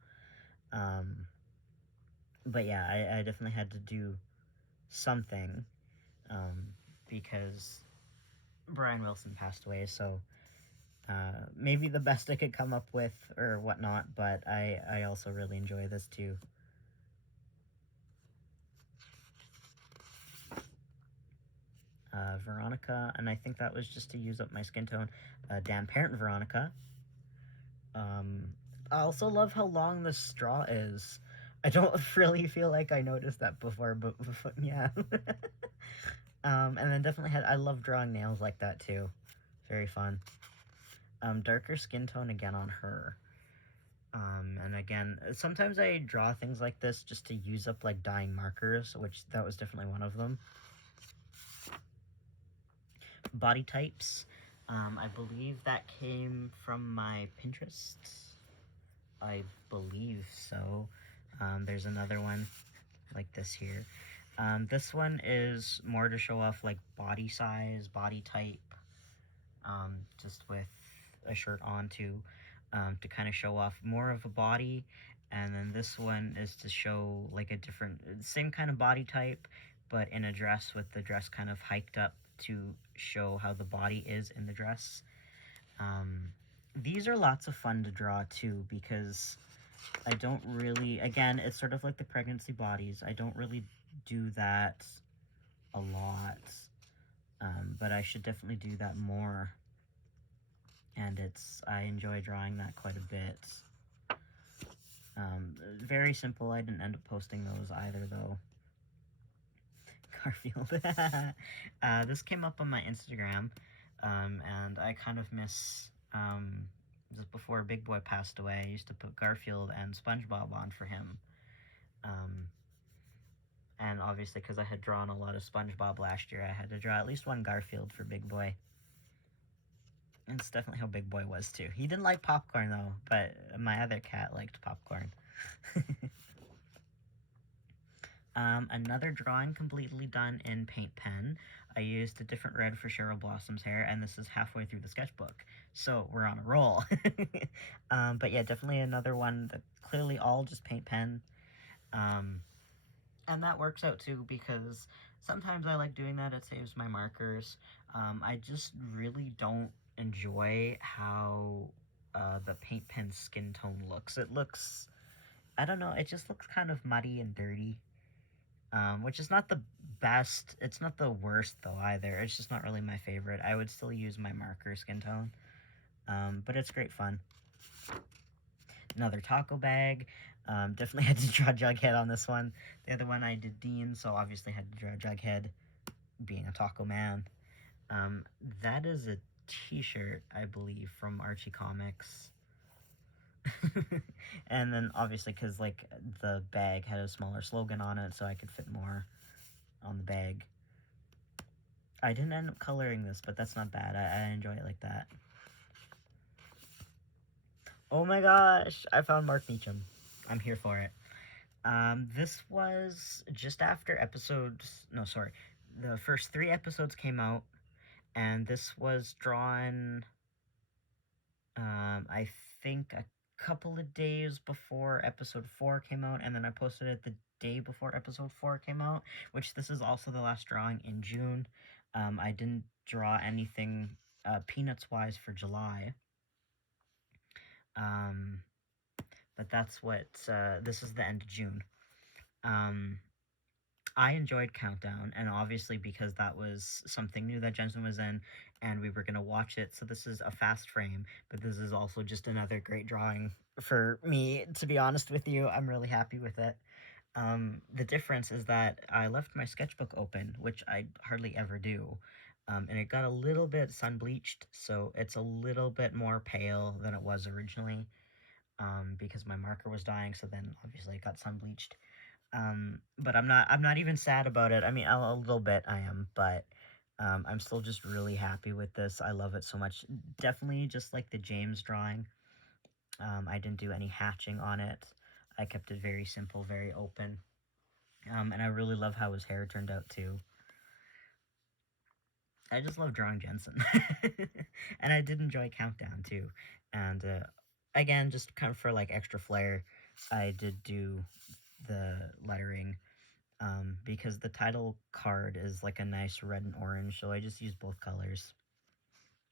But yeah, I definitely had to do something, because Brian Wilson passed away, so maybe the best I could come up with or whatnot, but I also really enjoy this too. Veronica, and I think that was just to use up my skin tone. Damn Parent Veronica. I also love how long the straw is. I don't really feel like I noticed that before, but yeah. And then definitely I love drawing nails like that too. Very fun. Darker skin tone again on her. And again, sometimes I draw things like this just to use up like dyeing markers, which that was definitely one of them. Body types. I believe that came from my Pinterest. I believe so. There's another one like this here. This one is more to show off like body size, body type, just with a shirt on too, to kind of show off more of a body. And then this one is to show like a different, same kind of body type, but in a dress with the dress kind of hiked up to show how the body is in the dress. These are lots of fun to draw too, because I don't really, again, it's sort of like the pregnancy bodies. I don't really do that a lot, but I should definitely do that more. And I enjoy drawing that quite a bit. Very simple. I didn't end up posting those either, though. Garfield. This came up on my Instagram, and I kind of miss, just before Big Boy passed away, I used to put Garfield and SpongeBob on for him. And obviously, because I had drawn a lot of SpongeBob last year, I had to draw at least one Garfield for Big Boy. And it's definitely how Big Boy was, too. He didn't like popcorn, though, but my other cat liked popcorn. Another drawing completely done in paint pen. I used a different red for Cheryl Blossom's hair, and this is halfway through the sketchbook, so we're on a roll. But yeah, definitely another one that clearly all just paint pen. And that works out too, because sometimes I like doing that. It saves my markers. I just really don't enjoy how the paint pen skin tone looks. It looks, I don't know, it just looks kind of muddy and dirty. Which is not the best. It's not the worst, though, either. It's just not really my favorite. I would still use my marker skin tone. But it's great fun. Another taco bag. Definitely had to draw Jughead on this one. The other one I did Dean, so obviously had to draw Jughead, being a taco man. That is a t-shirt, I believe, from Archie Comics. And then obviously, because like the bag had a smaller slogan on it, so I could fit more on the bag. I didn't end up coloring this, but that's not bad. I enjoy it like that. Oh my gosh, I found Mark Meacham. I'm here for it. This was just after the first 3 episodes came out, and this was drawn, I think a couple of days before episode 4 came out, and then I posted it the day before episode 4 came out, which this is also the last drawing in June. I didn't draw anything Peanuts-wise for July. But that's what, this is the end of June. I enjoyed Countdown, and obviously because that was something new that Jensen was in, and we were gonna watch it. So this is a fast frame, but this is also just another great drawing for me. To be honest with you, I'm really happy with it. The difference is that I left my sketchbook open, which I hardly ever do, and it got a little bit sun bleached, so it's a little bit more pale than it was originally, because my marker was dying. So then obviously it got sun bleached. But I'm not even sad about it. I mean, a little bit I am, but I'm still just really happy with this. I love it so much. Definitely just like the James drawing. I didn't do any hatching on it. I kept it very simple, very open. And I really love how his hair turned out too. I just love drawing Jensen. And I did enjoy Countdown too. And again, just kind of for like extra flair, I did do the lettering, because the title card is like a nice red and orange, so I just used both colors.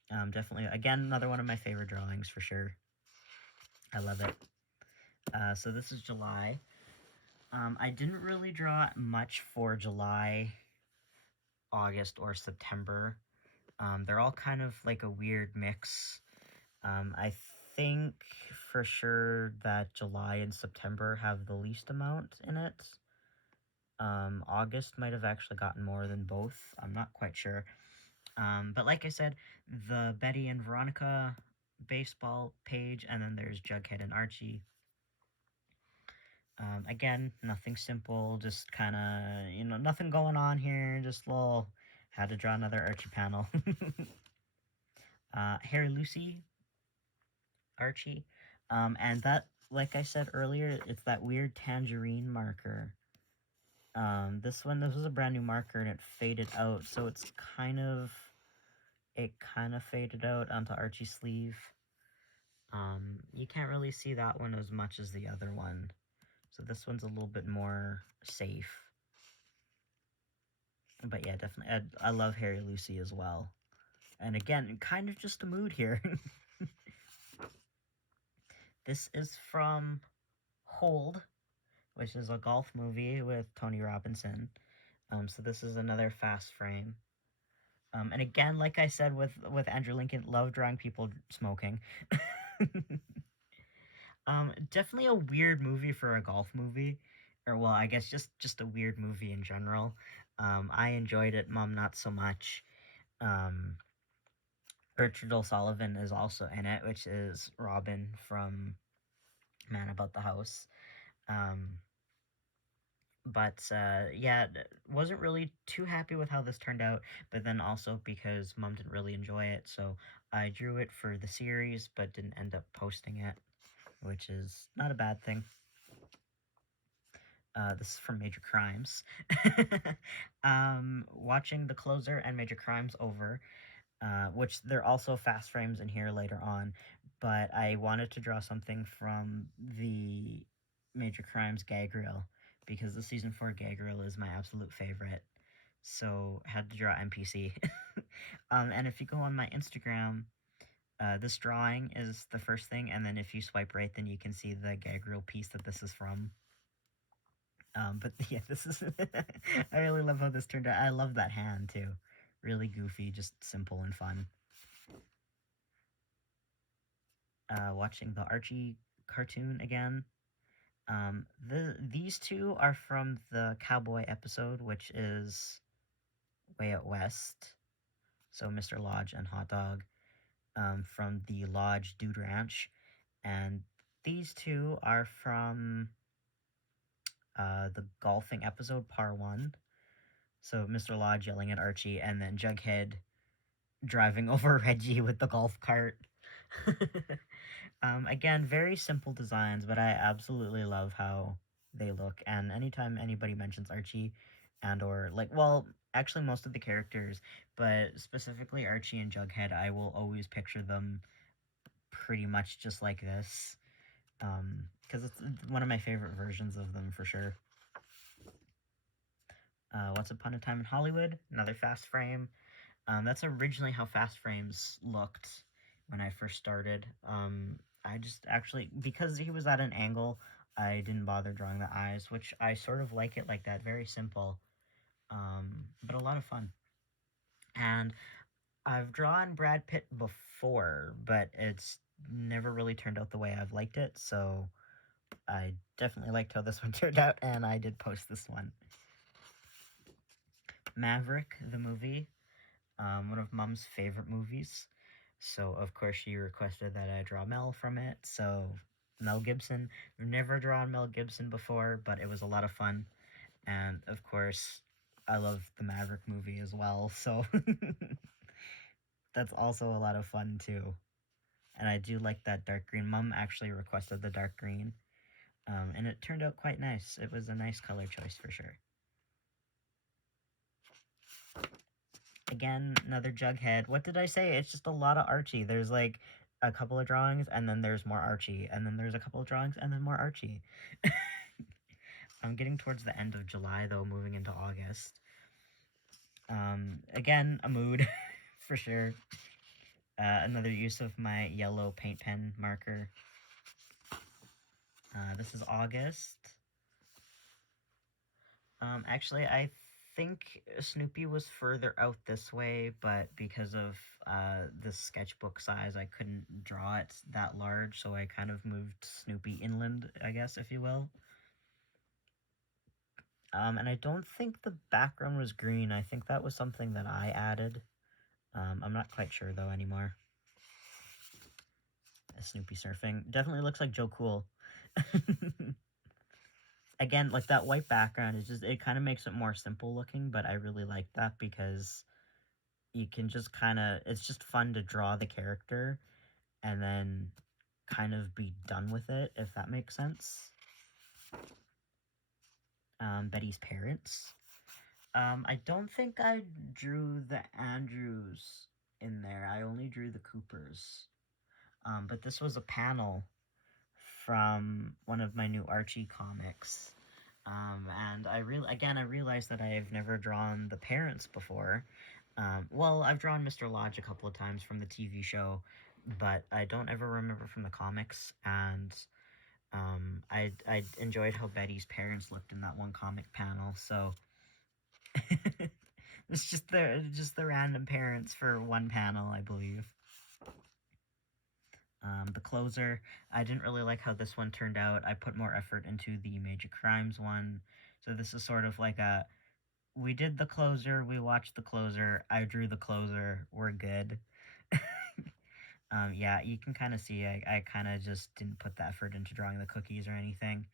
Definitely, again, another one of my favorite drawings for sure. I love it. So this is July. I didn't really draw much for July, August, or September. They're all kind of like a weird mix. I think for sure that July and September have the least amount in it. August might have actually gotten more than both. I'm not quite sure. But like I said, the Betty and Veronica baseball page, and then there's Jughead and Archie. Again, nothing simple, just kind of, nothing going on here, just little, had to draw another Archie panel. Harry Lucy, Archie. And that, like I said earlier, it's that weird tangerine marker. This was a brand new marker and it faded out, so it kind of faded out onto Archie's sleeve. You can't really see that one as much as the other one. So this one's a little bit more safe. But yeah, definitely. I love Harry Lucy as well. And again, kind of just a mood here. This is from Hold, which is a golf movie with Tony Robinson. So this is another fast frame. And again, like I said with Andrew Lincoln, love drawing people smoking. Definitely a weird movie for a golf movie, or well, I guess just a weird movie in general. I enjoyed it. Mom, not so much. Um, Richard O'Sullivan is also in it, which is Robin from Man About the House. Um, but yeah, wasn't really too happy with how this turned out. But then also because Mom didn't really enjoy it, so I drew it for the series, but didn't end up posting it, which is not a bad thing. This is from Major Crimes. Watching The Closer and Major Crimes over, which they're also fast frames in here later on, but I wanted to draw something from the Major Crimes gag reel, because the season 4 gag reel is my absolute favorite. So had to draw NPC. And if you go on my Instagram, this drawing is the first thing, and then if you swipe right, then you can see the gag reel piece that this is from. But yeah, this is I really love how this turned out. I love that hand too. Really goofy, just simple and fun. Watching the Archie cartoon again. These two are from the cowboy episode, which is Way Out West. So Mr. Lodge and Hot Dog, from the Lodge Dude Ranch. And these two are from the golfing episode, Par 1. So Mr. Lodge yelling at Archie, and then Jughead driving over Reggie with the golf cart. Again, very simple designs, but I absolutely love how they look. And anytime anybody mentions Archie, and or like, well, actually most of the characters, but specifically Archie and Jughead, I will always picture them pretty much just like this. Because it's one of my favorite versions of them for sure. Once Upon a Time in Hollywood, another fast frame. That's originally how fast frames looked when I first started. I just actually, because he was at an angle, I didn't bother drawing the eyes, which I sort of like it like that, very simple, but a lot of fun. And I've drawn Brad Pitt before, but it's never really turned out the way I've liked it, so I definitely liked how this one turned out, and I did post this one. Maverick, the movie, one of Mom's favorite movies. So, of course, she requested that I draw Mel from it. So, Mel Gibson. I've never drawn Mel Gibson before, but it was a lot of fun. And, of course, I love the Maverick movie as well. So, that's also a lot of fun, too. And I do like that dark green. Mom actually requested the dark green. And it turned out quite nice. It was a nice color choice for sure. Again, another Jughead. What did I say? It's just a lot of Archie. There's like a couple of drawings, and then there's more Archie, and then there's a couple of drawings, and then more Archie. I'm getting towards the end of July, though, moving into August. Again, a mood, for sure. Another use of my yellow paint pen marker. This is August. Actually, I think Snoopy was further out this way, but because of the sketchbook size, I couldn't draw it that large, so I kind of moved Snoopy inland, I guess, if you will. And I don't think the background was green. I think that was something that I added. I'm not quite sure, though, anymore. Snoopy surfing. Definitely looks like Joe Cool. Again, like that white background is just, it kind of makes it more simple looking, but I really like that because you can just kind of, it's just fun to draw the character and then kind of be done with it, if that makes sense. Betty's parents. I don't think I drew the Andrews in there. I only drew the Coopers. But this was a panel from one of my new Archie comics. And I realized that I've never drawn the parents before. Well, I've drawn Mr. Lodge a couple of times from the TV show, but I don't ever remember from the comics. And I enjoyed how Betty's parents looked in that one comic panel. So it's just the random parents for one panel, I believe. The closer, I didn't really like how this one turned out. I put more effort into the Major Crimes one. So this is sort of like a, we did the closer, we watched the closer, I drew the closer, we're good. Yeah, you can kind of see I kind of just didn't put the effort into drawing the cookies or anything.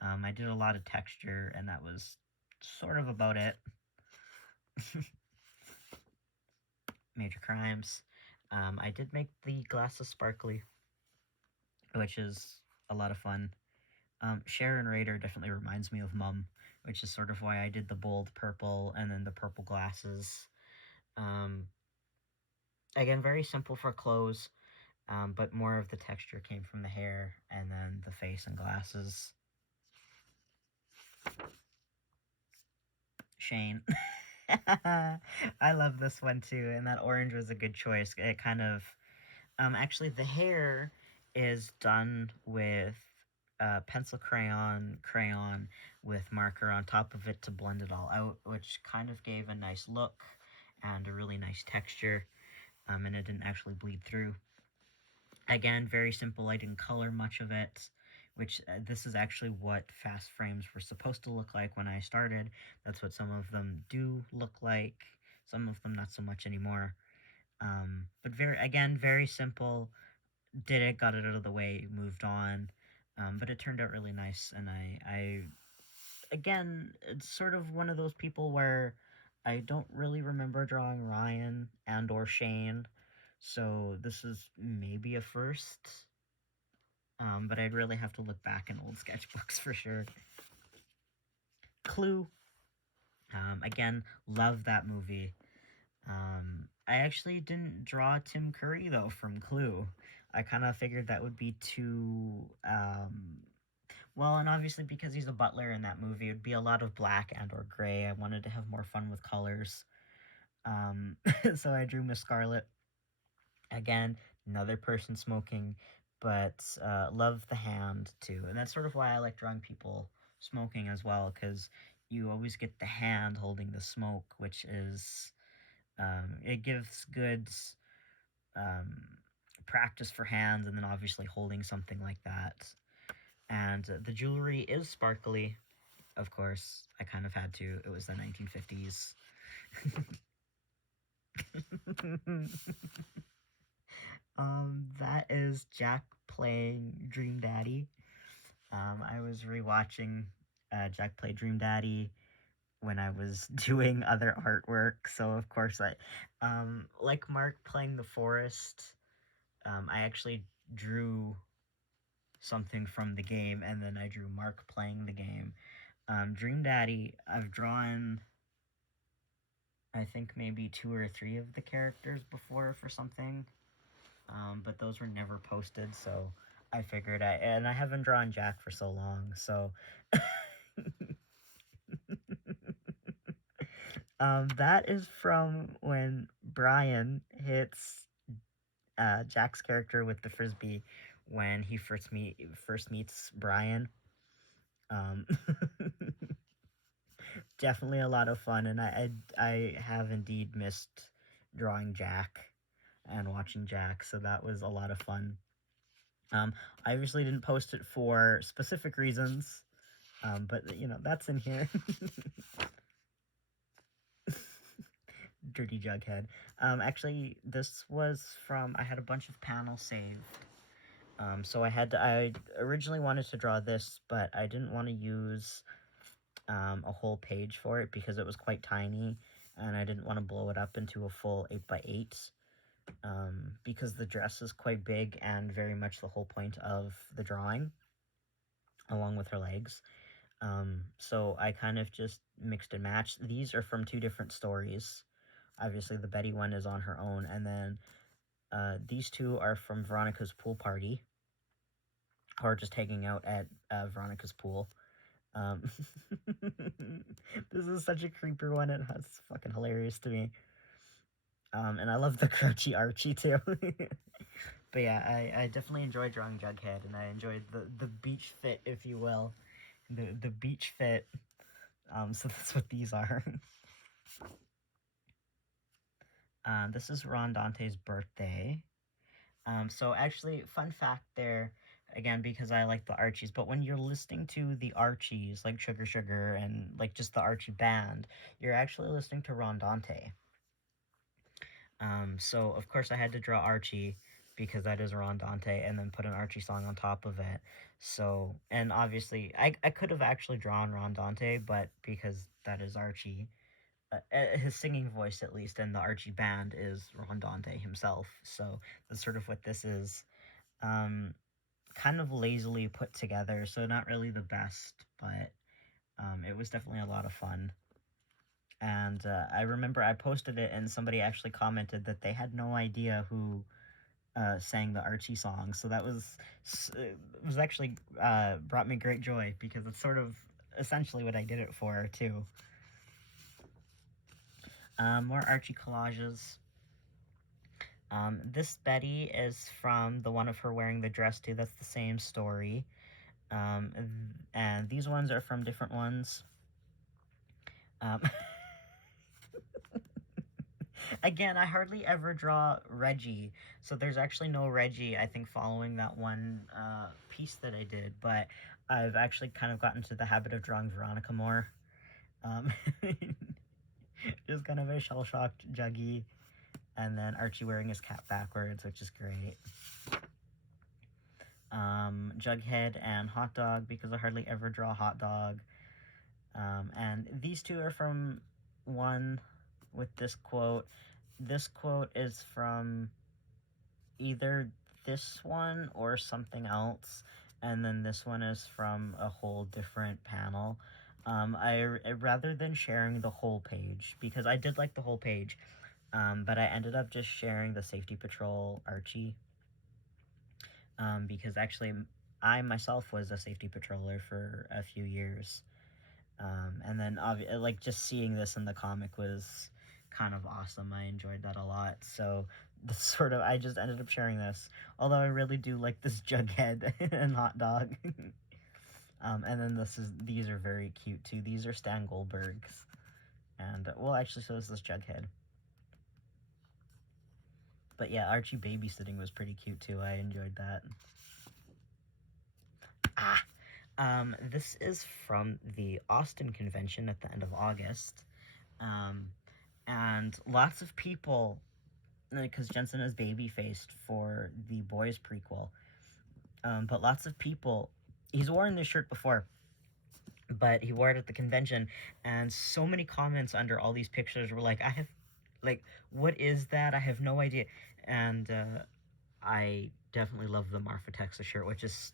I did a lot of texture, and that was sort of about it. Major Crimes. I did make the glasses sparkly, which is a lot of fun. Sharon Rader definitely reminds me of Mum, which is sort of why I did the bold purple and then the purple glasses. Again, very simple for clothes, but more of the texture came from the hair and then the face and glasses. Shane. I love this one too, and that orange was a good choice. It kind of, actually, the hair is done with pencil crayon with marker on top of it to blend it all out, which kind of gave a nice look and a really nice texture, and it didn't actually bleed through. Again, very simple. I didn't color much of it, which this is actually what fast frames were supposed to look like when I started. That's what some of them do look like. Some of them not so much anymore. But very simple. Did it, got it out of the way, moved on. But it turned out really nice, and again, it's sort of one of those people where I don't really remember drawing Ryan and or Shane, so this is maybe a first. But I'd really have to look back in old sketchbooks for sure. Clue. Again, love that movie. I actually didn't draw Tim Curry, though, from Clue. I kind of figured that would be too, well, and obviously because he's a butler in that movie, it would be a lot of black and or gray. I wanted to have more fun with colors. So I drew Miss Scarlet. Again, another person smoking, but love the hand too, and that's sort of why I like drawing people smoking as well, because you always get the hand holding the smoke, which is it gives good um, practice for hands, and then obviously holding something like that. And the jewelry is sparkly, of course. I kind of had to. It was the 1950s. That is Jack playing Dream Daddy. I was rewatching Jack play Dream Daddy when I was doing other artwork, so of course like Mark playing the forest, I actually drew something from the game, and then I drew Mark playing the game. Dream Daddy, I've drawn, I think maybe 2 or 3 of the characters before for something, but those were never posted, so I figured and I haven't drawn Jack for so long, so that is from when Brian hits Jack's character with the frisbee when he first meets Brian. Um, definitely a lot of fun, and I have indeed missed drawing Jack and watching Jack, so that was a lot of fun. I obviously didn't post it for specific reasons, but you know, that's in here. Dirty Jughead. Actually, this was from, I had a bunch of panels saved. So I originally wanted to draw this, but I didn't want to use a whole page for it because it was quite tiny, and I didn't want to blow it up into a full 8x8, because the dress is quite big and very much the whole point of the drawing, along with her legs. So I kind of just mixed and matched. These are from 2 different stories. Obviously, the Betty one is on her own, and then these 2 are from Veronica's pool party, or just hanging out at Veronica's pool. Um, this is such a creeper one, and it's fucking hilarious to me. And I love the crouchy Archie too. But yeah, I definitely enjoyed drawing Jughead, and I enjoyed the beach fit, if you will. The beach fit. So that's what these are. This is Ron Dante's birthday. So actually, fun fact there, again, because I like the Archies, but when you're listening to the Archies, like Sugar Sugar and like just the Archie band, you're actually listening to Ron Dante. So of course I had to draw Archie because that is Ron Dante, and then put an Archie song on top of it. So, and obviously I could have actually drawn Ron Dante, but because that is Archie, his singing voice at least, and the Archie band is Ron Dante himself. So that's sort of what this is. Kind of lazily put together, so not really the best, but it was definitely a lot of fun. And I remember I posted it, and somebody actually commented that they had no idea who sang the Archie song. So that it was actually brought me great joy, because it's sort of essentially what I did it for too. More Archie collages. This Betty is from the one of her wearing the dress too. That's the same story. And these ones are from different ones. Again, I hardly ever draw Reggie, so there's actually no Reggie, I think, following that one piece that I did, but I've actually kind of gotten to the habit of drawing Veronica more. Just kind of a shell-shocked Juggy, and then Archie wearing his cap backwards, which is great. Jughead and Hot Dog, because I hardly ever draw Hot Dog. And these 2 are from one with this quote. This quote is from either this one or something else, and then this one is from a whole different panel. Rather than sharing the whole page, because I did like the whole page, but I ended up just sharing the Safety Patrol Archie, because actually I myself was a safety patroller for a few years. And then like just seeing this in the comic was kind of awesome. I enjoyed that a lot. So I just ended up sharing this. Although I really do like this Jughead and Hot Dog. And then these are very cute too. These are Stan Goldberg's. And, well, actually, so is this Jughead. But yeah, Archie babysitting was pretty cute too. I enjoyed that. This is from the Austin convention at the end of August. And lots of people, because Jensen is baby-faced for the Boys prequel, but lots of people, he's worn this shirt before, but he wore it at the convention, and so many comments under all these pictures were like, what is that? I have no idea. And I definitely love the Marfa, Texas shirt, which is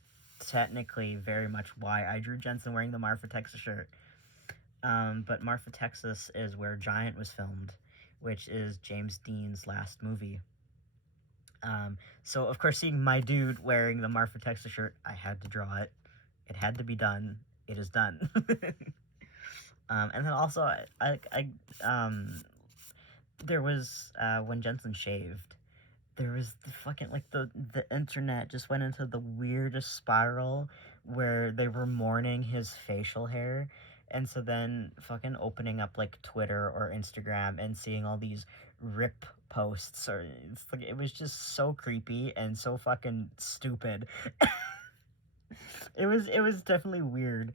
technically very much why I drew Jensen wearing the Marfa, Texas shirt. But Marfa, Texas is where Giant was filmed, which is James Dean's last movie. So, of course, seeing my dude wearing the Marfa, Texas shirt, I had to draw it. It had to be done. It is done. And then also, there was, when Jensen shaved, there was the fucking, the internet just went into the weirdest spiral where they were mourning his facial hair. And so then fucking opening up, Twitter or Instagram and seeing all these rip posts, it was just so creepy and so fucking stupid. It was definitely weird.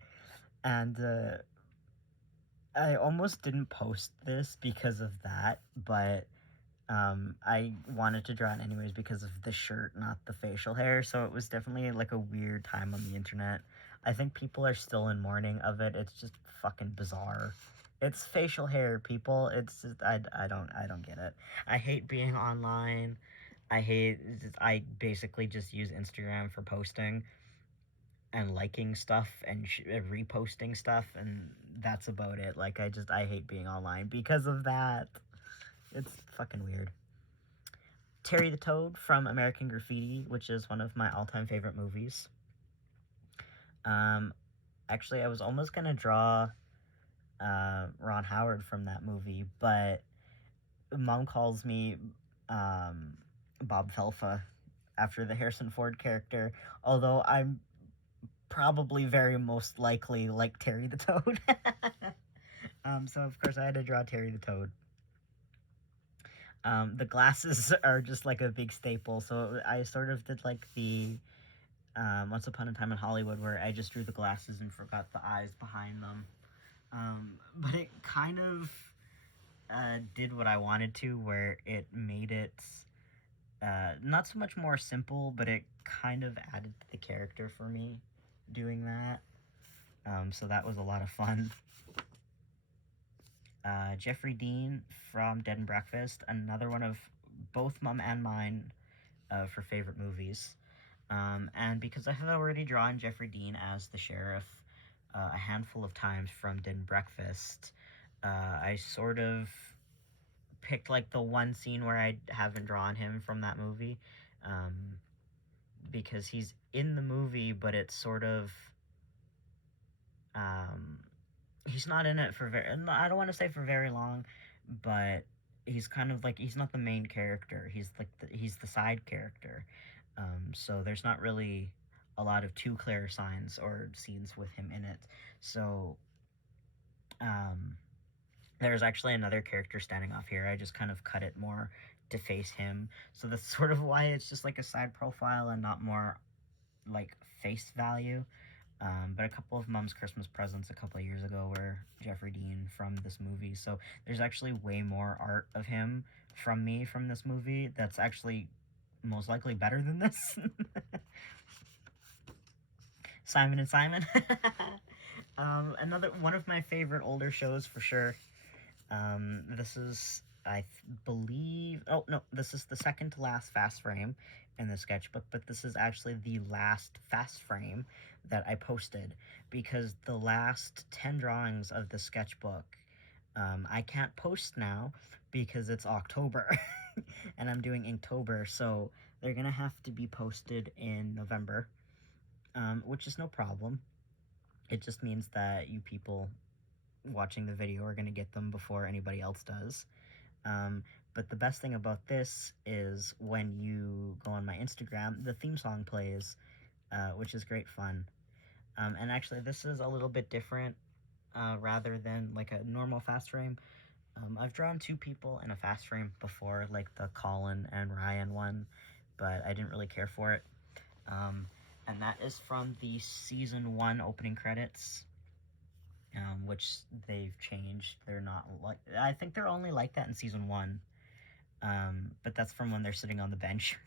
And, I almost didn't post this because of that, but I wanted to draw it anyways because of the shirt, not the facial hair, so it was definitely a weird time on the internet. I think people are still in mourning of it. It's just fucking bizarre. It's facial hair, people. It's just, I don't get it. I hate being online. I basically just use Instagram for posting and liking stuff and reposting stuff, and that's about it. I hate being online because of that. It's fucking weird. Terry the Toad from American Graffiti, which is one of my all-time favorite movies. Actually, I was almost gonna draw Ron Howard from that movie, but Mom calls me Bob Felfa after the Harrison Ford character, although I'm probably very most likely like Terry the Toad. So of course I had to draw Terry the Toad. The glasses are just a big staple, so I sort of did the Once Upon a Time in Hollywood, where I just drew the glasses and forgot the eyes behind them. But it kind of did what I wanted to, where it made it not so much more simple, but it kind of added to the character for me doing that. So that was a lot of fun. Jeffrey Dean from Dead and Breakfast, another one of both Mom and mine for favorite movies. And because I have already drawn Jeffrey Dean as the sheriff a handful of times from Dead and Breakfast, I sort of picked the one scene where I haven't drawn him from that movie, because he's in the movie, but it's sort of he's not in it for I don't want to say for very long, but he's kind of he's not the main character. He's he's the side character. So there's not really a lot of too clear signs or scenes with him in it. So there's actually another character standing off here. I just kind of cut it more to face him. So that's sort of why it's just a side profile and not more face value. But a couple of Mom's Christmas presents a couple of years ago were Jeffrey Dean from this movie. So there's actually way more art of him from me from this movie that's actually most likely better than this. Simon and Simon. Another one of my favorite older shows for sure. This is, I believe, oh no, this is the second to last fast frame in the sketchbook, but this is actually the last fast frame that I posted, because the last 10 drawings of the sketchbook, I can't post now because it's October, and I'm doing Inktober, so they're gonna have to be posted in November, which is no problem. It just means that you people watching the video are going to get them before anybody else does. But the best thing about this is when you go on my Instagram, the theme song plays, which is great fun. And actually, this is a little bit different rather than like a normal fast frame. I've drawn two people in a fast frame before, like the Colin and Ryan one, but I didn't really care for it. And that is from the season 1 opening credits, which they've changed. They're not like, I think they're only like that in season 1. But that's from when they're sitting on the bench,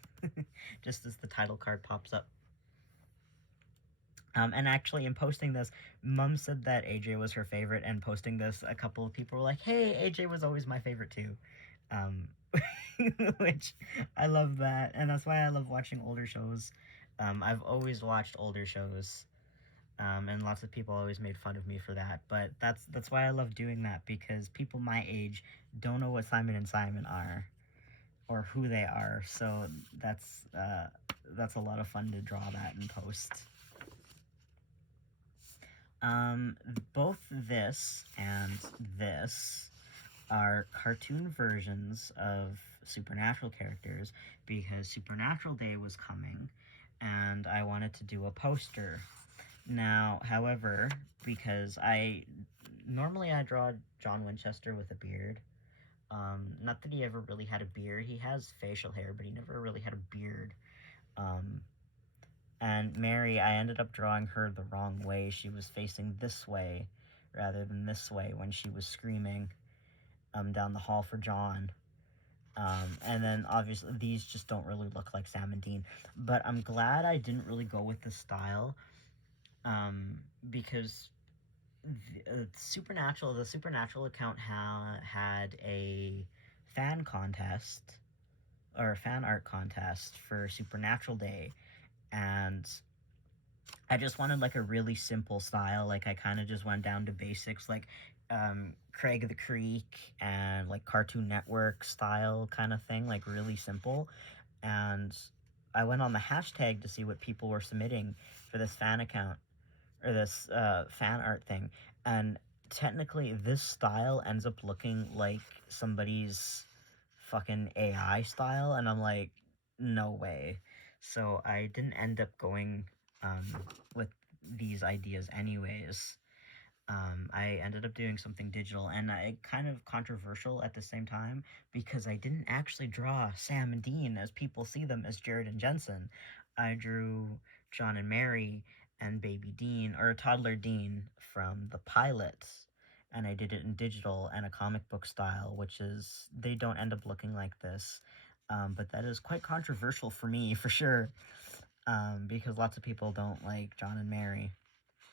just as the title card pops up. And actually, in posting this, Mum said that AJ was her favorite, and posting this, a couple of people were like, "Hey, AJ was always my favorite too," um, which I love that, and that's why I love watching older shows. I've always watched older shows, and lots of people always made fun of me for that. But that's why I love doing that, because people my age don't know what Simon and Simon are, or who they are. So that's a lot of fun to draw that and post. Both this and this are cartoon versions of Supernatural characters, because Supernatural Day was coming and I wanted to do a poster. Now, however, because normally I draw John Winchester with a beard. Not that he ever really had a beard. He has facial hair, but he never really had a beard. And Mary, I ended up drawing her the wrong way. She was facing this way rather than this way when she was screaming down the hall for John. And then obviously these just don't really look like Sam and Dean. But I'm glad I didn't really go with the style, because the Supernatural account had a fan contest, or a fan art contest for Supernatural Day, and I just wanted like a really simple style. Like I kind of just went down to basics, like Craig of the Creek and like Cartoon Network style kind of thing, like really simple. And I went on the hashtag to see what people were submitting for this fan account, or this fan art thing. And technically this style ends up looking like somebody's fucking AI style, and I'm like, no way. So I didn't end up going with these ideas anyways. I ended up doing something digital, and kind of controversial at the same time, because I didn't actually draw Sam and Dean as people see them as Jared and Jensen. I drew John and Mary and baby Dean, or toddler Dean, from the pilot, and I did it in digital and a comic book style, which is, they don't end up looking like this. But that is quite controversial for me, for sure, because lots of people don't like John and Mary.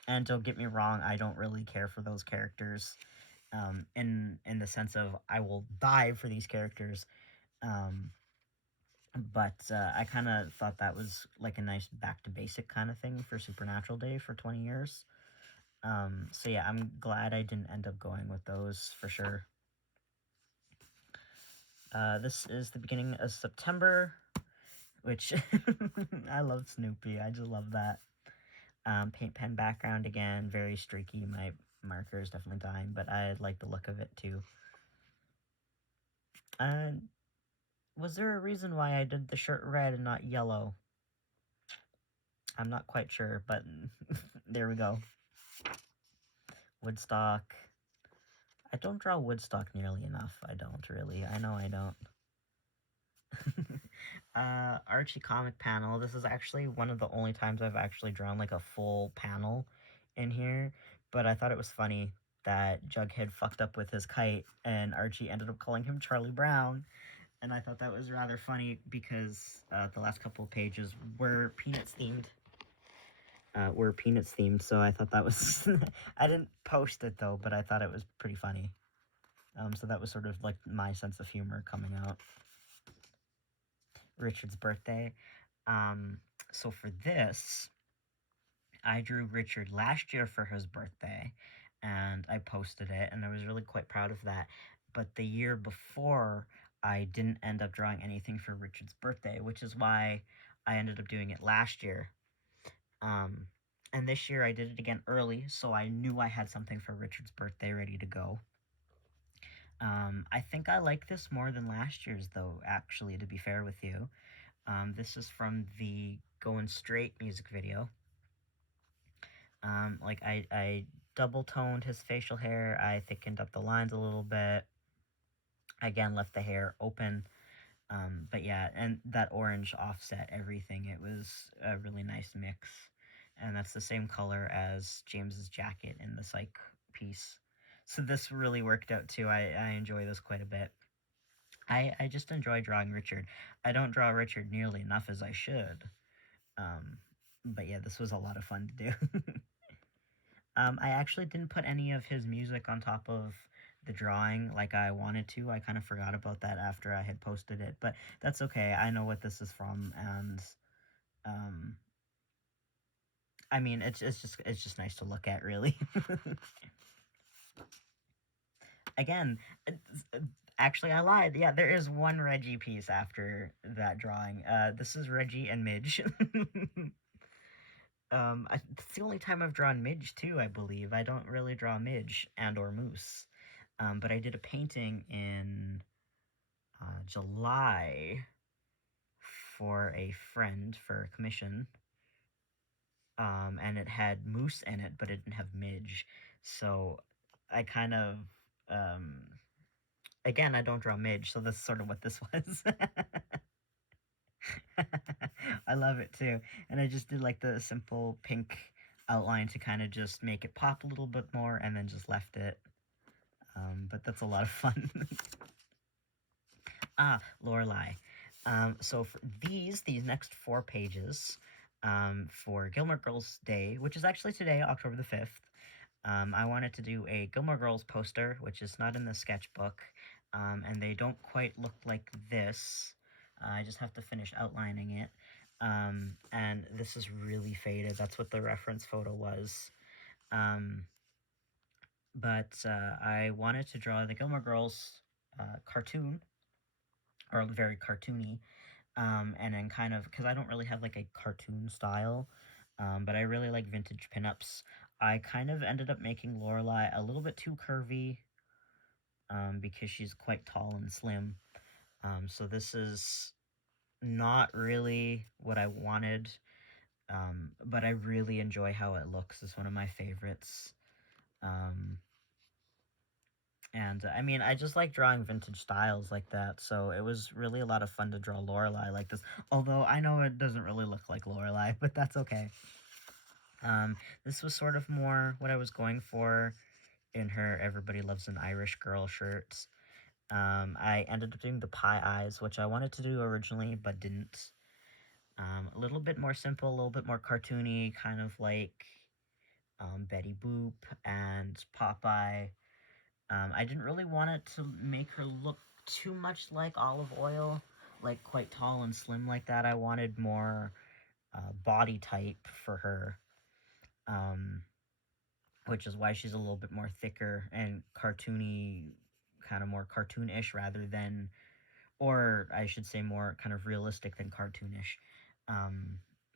And don't get me wrong, I don't really care for those characters, in the sense of I will die for these characters. But I kind of thought that was like a nice back to basic kind of thing for Supernatural Day for 20 years. So yeah, I'm glad I didn't end up going with those for sure. This is the beginning of September, which I love Snoopy. I just love that. Paint pen background again, very streaky. My marker is definitely dying, but I like the look of it too. Was there a reason why I did the shirt red and not yellow? I'm not quite sure, but there we go. Woodstock. I don't draw Woodstock nearly enough. I don't really. I know I don't. Archie comic panel. This is actually one of the only times I've actually drawn like a full panel in here, but I thought it was funny that Jughead fucked up with his kite and Archie ended up calling him Charlie Brown, and I thought that was rather funny because the last couple of pages were Peanuts themed. So I thought that was I didn't post it though, but I thought it was pretty funny. So that was sort of like my sense of humor coming out. Richard's birthday. So for this, I drew Richard last year for his birthday, and I posted it, and I was really quite proud of that. But the year before, I didn't end up drawing anything for Richard's birthday, which is why I ended up doing it last year. And this year I did it again early, so I knew I had something for Richard's birthday ready to go. I think I like this more than last year's, though, actually, to be fair with you. This is from the Going Straight music video. Like, I double-toned his facial hair, I thickened up the lines a little bit, again, left the hair open, but yeah, and that orange offset everything. It was a really nice mix, and that's the same color as James's jacket in the Psych piece. So this really worked out too. I enjoy this quite a bit. I just enjoy drawing Richard. I don't draw Richard nearly enough as I should. Um, but yeah, this was a lot of fun to do. I actually didn't put any of his music on top of the drawing like I wanted to. I kind of forgot about that after I had posted it, but that's okay. I know what this is from, and um, I mean, it's just nice to look at, really. Again, actually, I lied. Yeah, there is one Reggie piece after that drawing. This is Reggie and Midge. It's the only time I've drawn Midge too, I believe. I don't really draw Midge and or Moose. But I did a painting in July for a friend for a commission. And it had Moose in it, but it didn't have Midge. So I kind of, um, again, I don't draw Midge, so that's sort of what this was. I love it too. And I just did like the simple pink outline to kind of just make it pop a little bit more, and then just left it. But that's a lot of fun. Lorelai. So for these next 4 pages, for Gilmore Girls Day, which is actually today, October the 5th, I wanted to do a Gilmore Girls poster, which is not in the sketchbook, and they don't quite look like this. I just have to finish outlining it. And this is really faded. That's what the reference photo was. But I wanted to draw the Gilmore Girls cartoon, or very cartoony, and then kind of, because I don't really have like a cartoon style, but I really like vintage pinups. I kind of ended up making Lorelai a little bit too curvy, because she's quite tall and slim. So this is not really what I wanted, but I really enjoy how it looks. It's one of my favorites. Um, and I mean, I just like drawing vintage styles like that, so it was really a lot of fun to draw Lorelai like this. Although I know it doesn't really look like Lorelai, but that's okay. This was sort of more what I was going for in her Everybody Loves an Irish Girl shirts. I ended up doing the pie eyes, which I wanted to do originally, but didn't. A little bit more simple, a little bit more cartoony, kind of like Betty Boop and Popeye. I didn't really want it to make her look too much like Olive Oil, like quite tall and slim like that. I wanted more body type for her, um, which is why she's a little bit more thicker and cartoony, kind of more cartoonish rather than, or I should say more kind of realistic than cartoonish.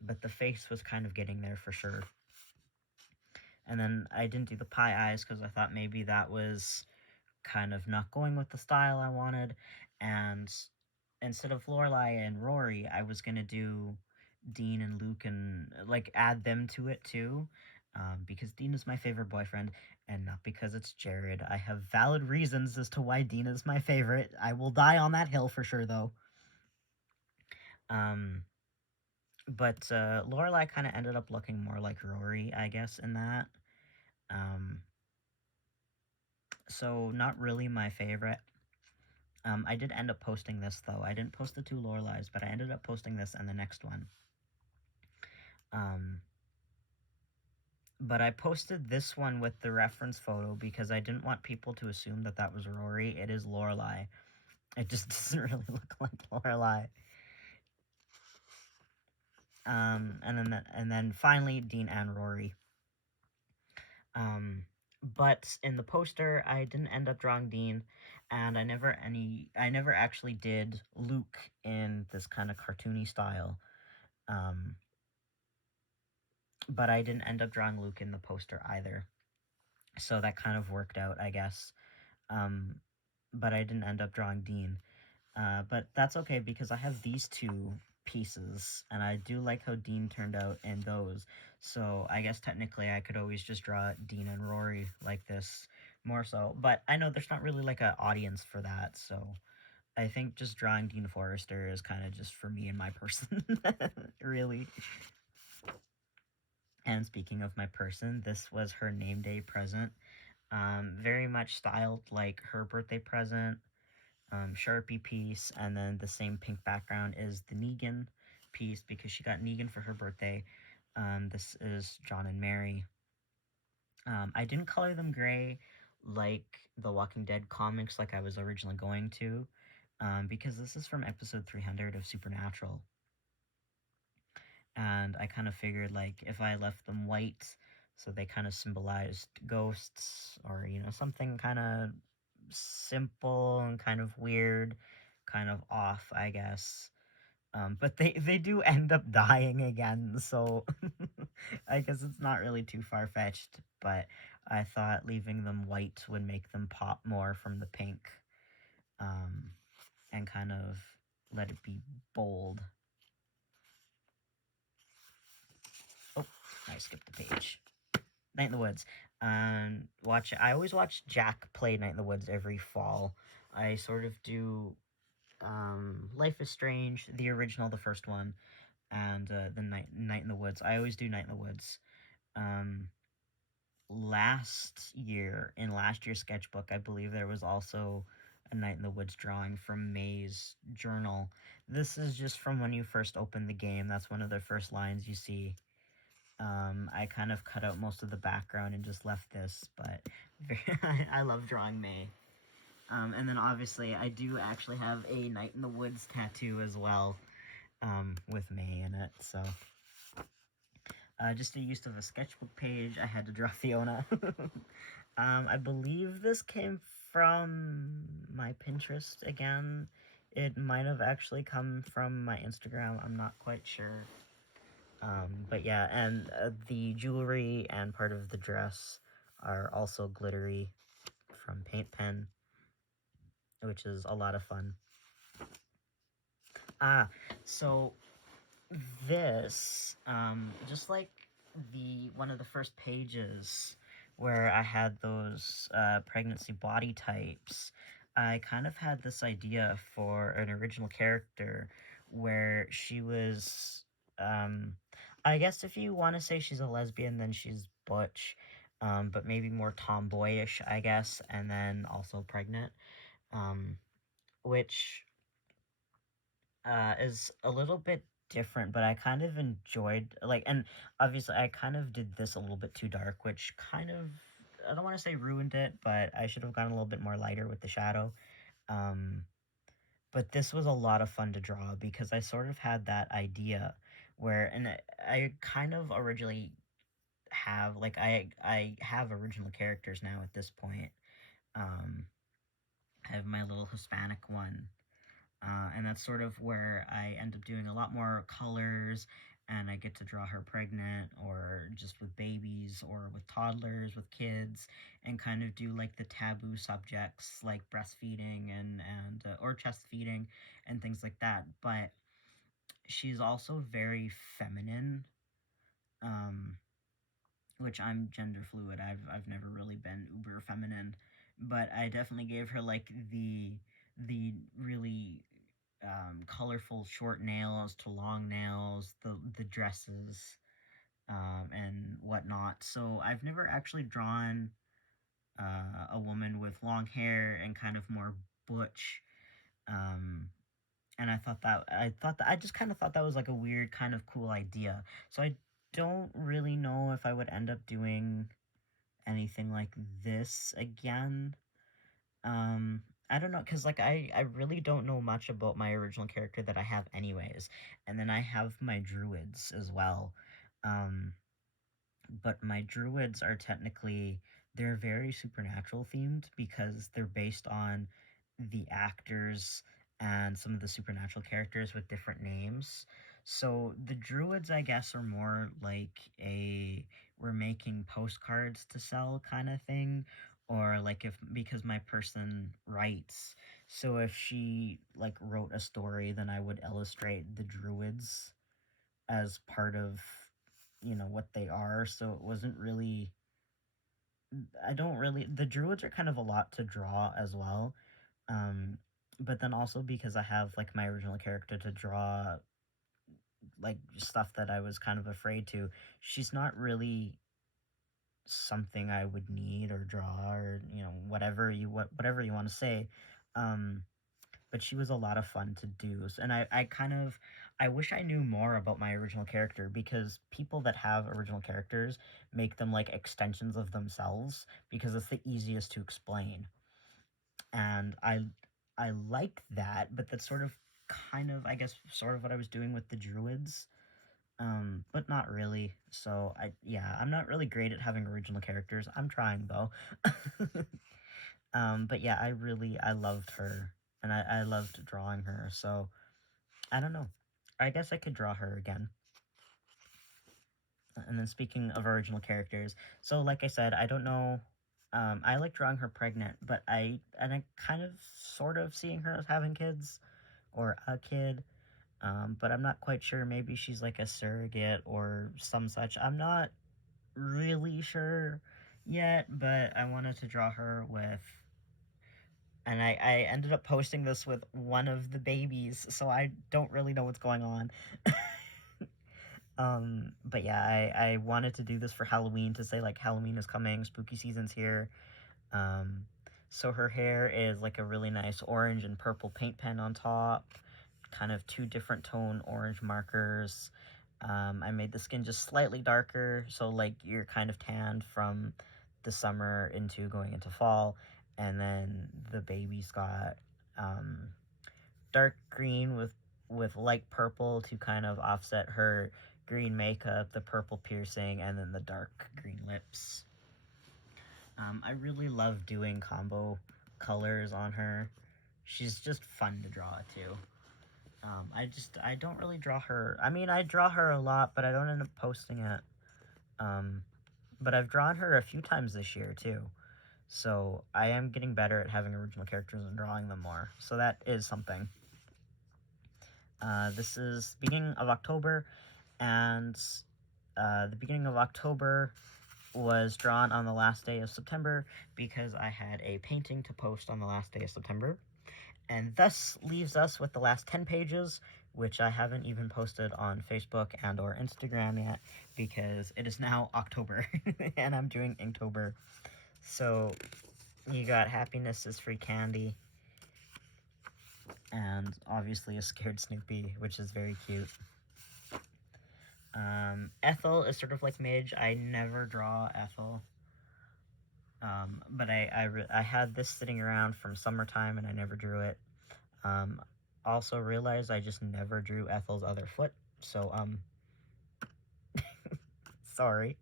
But the face was kind of getting there for sure. And then I didn't do the pie eyes because I thought maybe that was kind of not going with the style I wanted. And instead of Lorelai and Rory, I was gonna do Dean and Luke and like add them to it too, because Dean is my favorite boyfriend, and not because it's Jared. I have valid reasons as to why Dean is my favorite. I will die on that hill for sure, though. Um, but Lorelai kind of ended up looking more like Rory, I guess, in that. Um, so not really my favorite. I did end up posting this, though. I didn't post the 2 Lorelais, but I ended up posting this and the next one. But I posted this one with the reference photo because I didn't want people to assume that that was Rory. It is Lorelai. It just doesn't really look like Lorelai. And then finally Dean and Rory. But in the poster, I didn't end up drawing Dean, and I never actually did Luke in this kind of cartoony style. But I didn't end up drawing Luke in the poster either. So that kind of worked out, I guess. but I didn't end up drawing Dean. But that's okay because I have these two pieces, and I do like how Dean turned out in those. So I guess technically I could always just draw Dean and Rory like this more so. But I know there's not really like an audience for that, so I think just drawing Dean Forrester is kind of just for me and my person, really. And speaking of my person, this was her name day present. Very much styled like her birthday present. Sharpie piece, and then the same pink background is the Negan piece because she got Negan for her birthday. This is John and Mary. I didn't color them gray like the Walking Dead comics like I was originally going to, because this is from episode 300 of Supernatural. And I kind of figured like if I left them white, so they kind of symbolized ghosts or, something kind of simple and kind of weird, kind of off, I guess. But they do end up dying again, so I guess it's not really too far-fetched, but I thought leaving them white would make them pop more from the pink, and kind of let it be bold. Oh, I skipped the page. Night in the Woods. I always watch Jack play Night in the Woods every fall. I sort of do Life is Strange, the original, the first one, and the Night in the Woods. I always do Night in the Woods. Um, in last year's sketchbook, I believe there was also a Night in the Woods drawing from May's journal. This is just from when you first open the game. That's one of the first lines you see. I kind of cut out most of the background and just left this, but I love drawing May. And then obviously I do actually have a Night in the Woods tattoo as well, with May in it, so. Just a use of a sketchbook page, I had to draw Fiona. I believe this came from my Pinterest again. It might have actually come from my Instagram, I'm not quite sure. But yeah, and the jewelry and part of the dress are also glittery from Paint Pen, which is a lot of fun. So this, just like one of the first pages where I had those pregnancy body types, I kind of had this idea for an original character where she was, I guess if you want to say she's a lesbian, then she's butch, but maybe more tomboyish, I guess, and then also pregnant, um, which is a little bit different, but I kind of enjoyed, like, and obviously I kind of did this a little bit too dark, which kind of, I don't want to say ruined it, but I should have gone a little bit more lighter with the shadow. Um, but this was a lot of fun to draw because I sort of had that idea where, and I kind of originally have, like, I have original characters now at this point. I have my little Hispanic one, and that's sort of where I end up doing a lot more colors, and I get to draw her pregnant or just with babies or with toddlers, with kids, and kind of do like the taboo subjects like breastfeeding and or chest feeding and things like that. But she's also very feminine, um, which I'm gender fluid. I've never really been uber feminine, but I definitely gave her like the really colorful short nails to long nails, the dresses, and whatnot. So I've never actually drawn a woman with long hair and kind of more butch. Um, and I just kind of thought that was like a weird kind of cool idea. So I don't really know if I would end up doing anything like this again. Um, I don't know, because like I really don't know much about my original character that I have anyways. And then I have my druids as well. Um, but my druids are technically, they're very supernatural themed because they're based on the actors and some of the supernatural characters with different names. So the druids, I guess, are more like a we're making postcards to sell kind of thing, or like if because my person writes, so if she like wrote a story, then I would illustrate the druids as part of what they are. So it wasn't really, I don't really, the druids are kind of a lot to draw as well. um but then also because I have like my original character to draw, like stuff that I was kind of afraid to, she's not really something I would need or draw, or whatever you want to say. um but she was a lot of fun to do. And I kind of, I wish I knew more about my original character, because people that have original characters make them like extensions of themselves because it's the easiest to explain. And I like that, but that's sort of kind of, I guess, sort of what I was doing with the druids. But not really. So I'm not really great at having original characters. I'm trying though. But yeah, I loved her, and I loved drawing her. So I don't know. I guess I could draw her again. And then speaking of original characters, so like I said, I don't know. I like drawing her pregnant, but I kind of sort of seeing her as having kids or a kid. But I'm not quite sure. Maybe she's like a surrogate or some such. I'm not really sure yet, but I wanted to draw her with, and I ended up posting this with one of the babies, so I don't really know what's going on. But yeah, I wanted to do this for Halloween, to say like Halloween is coming, spooky season's here. Um, so her hair is like a really nice orange and purple paint pen on top, kind of two different tone orange markers. I made the skin just slightly darker, so like you're kind of tanned from the summer into going into fall. And then the baby's got dark green with light purple to kind of offset her green makeup, the purple piercing, and then the dark green lips. I really love doing combo colors on her. She's just fun to draw too. I don't really draw her. I mean, I draw her a lot, but I don't end up posting it. But I've drawn her a few times this year too. So I am getting better at having original characters and drawing them more. So that is something. This is beginning of October, and the beginning of October was drawn on the last day of September because I had a painting to post on the last day of September. And thus leaves us with the last 10 pages, which I haven't even posted on Facebook and or Instagram yet, because it is now October, and I'm doing Inktober. So you got Happiness is Free Candy, and obviously a scared Snoopy, which is very cute. Ethel is sort of like Midge. I never draw Ethel. But I had this sitting around from summertime, and I never drew it. Also realized I just never drew Ethel's other foot, so, sorry.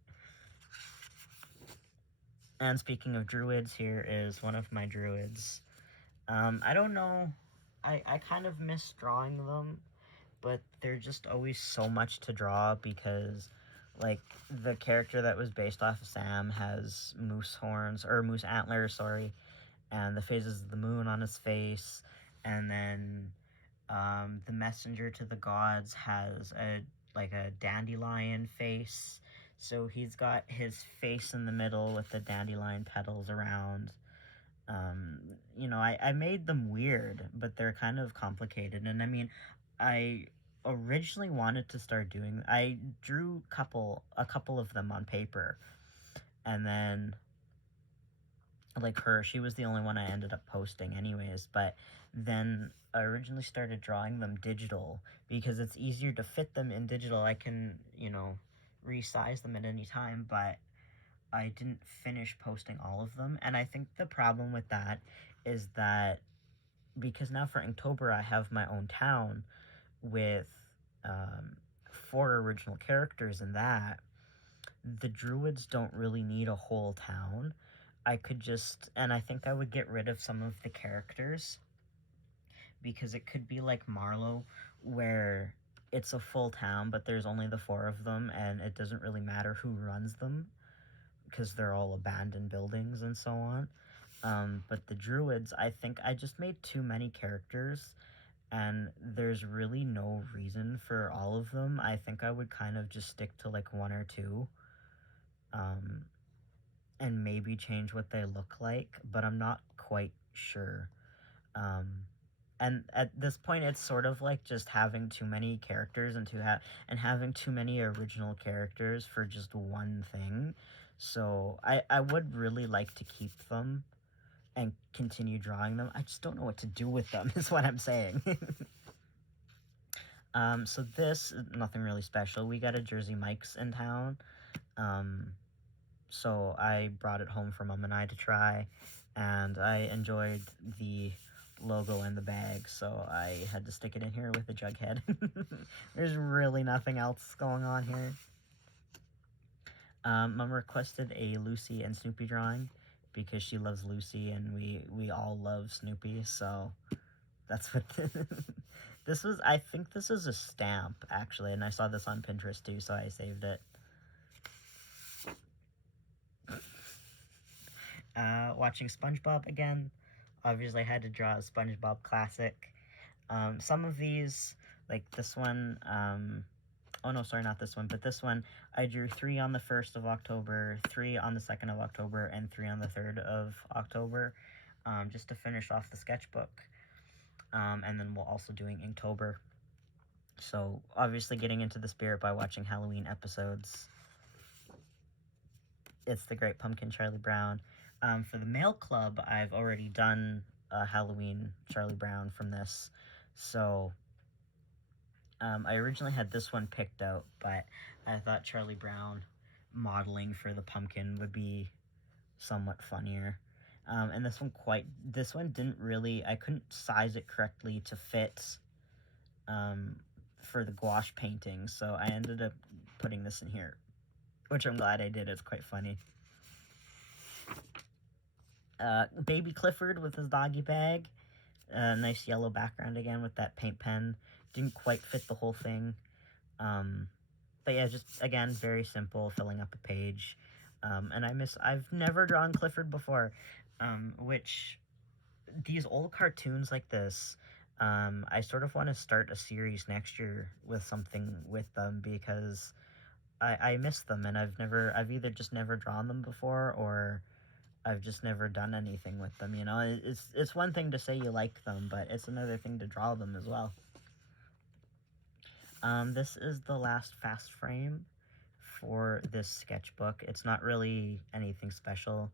And speaking of druids, here is one of my druids. I don't know, I kind of miss drawing them, but they're just always so much to draw because, like, the character that was based off of Sam has moose horns, or moose antlers, sorry, and the phases of the moon on his face, and then the messenger to the gods has a dandelion face. So he's got his face in the middle with the dandelion petals around. I made them weird, but they're kind of complicated. And I mean, I originally wanted to start doing. I drew a couple of them on paper, and then like her, she was the only one I ended up posting anyways. But then I originally started drawing them digital because it's easier to fit them in digital. I can, resize them at any time, but I didn't finish posting all of them. And I think the problem with that is that because now for Inktober I have my own town with um, 4 original characters in that, the druids don't really need a whole town. I could just, and I think I would get rid of some of the characters because it could be like Marlowe, where it's a full town, but there's only the 4 of them, and it doesn't really matter who runs them. because they're all abandoned buildings and so on. But the druids, I think I just made too many characters, and there's really no reason for all of them. I think I would kind of just stick to like one or two, and maybe change what they look like, but I'm not quite sure. And at this point, it's sort of like just having too many characters and having too many original characters for just one thing. So I would really like to keep them and continue drawing them. I just don't know what to do with them, is what I'm saying. So this is nothing really special. We got a Jersey Mike's in town. So I brought it home for Mom and I to try, and I enjoyed the logo in the bag, so I had to stick it in here with a Jughead. There's really nothing else going on here. Mom requested a Lucy and Snoopy drawing because she loves Lucy and we all love Snoopy, so that's what this was. I think this is a stamp, actually, and I saw this on Pinterest too, so I saved it. Watching SpongeBob again. Obviously, I had to draw a SpongeBob classic. Some of these, like this one, oh no, sorry, not this one, but this one, I drew 3 on the 1st of October, 3 on the 2nd of October, and 3 on the 3rd of October, just to finish off the sketchbook. And then we're also doing Inktober. So, obviously getting into the spirit by watching Halloween episodes. It's the Great Pumpkin, Charlie Brown. For the Mail Club, I've already done Halloween Charlie Brown from this. So, I originally had this one picked out, but I thought Charlie Brown modeling for the pumpkin would be somewhat funnier. And this one didn't really, I couldn't size it correctly to fit for the gouache painting, so I ended up putting this in here, which I'm glad I did. It's quite funny. Baby Clifford with his doggy bag. Nice yellow background again with that paint pen. Didn't quite fit the whole thing. But yeah, just, again, very simple, filling up a page. And I've never drawn Clifford before, which, these old cartoons like this, I sort of want to start a series next year with something with them, because I miss them, and I've either just never drawn them before, or I've just never done anything with them, you know? It's one thing to say you like them, but it's another thing to draw them as well. This is the last fast frame for this sketchbook. It's not really anything special,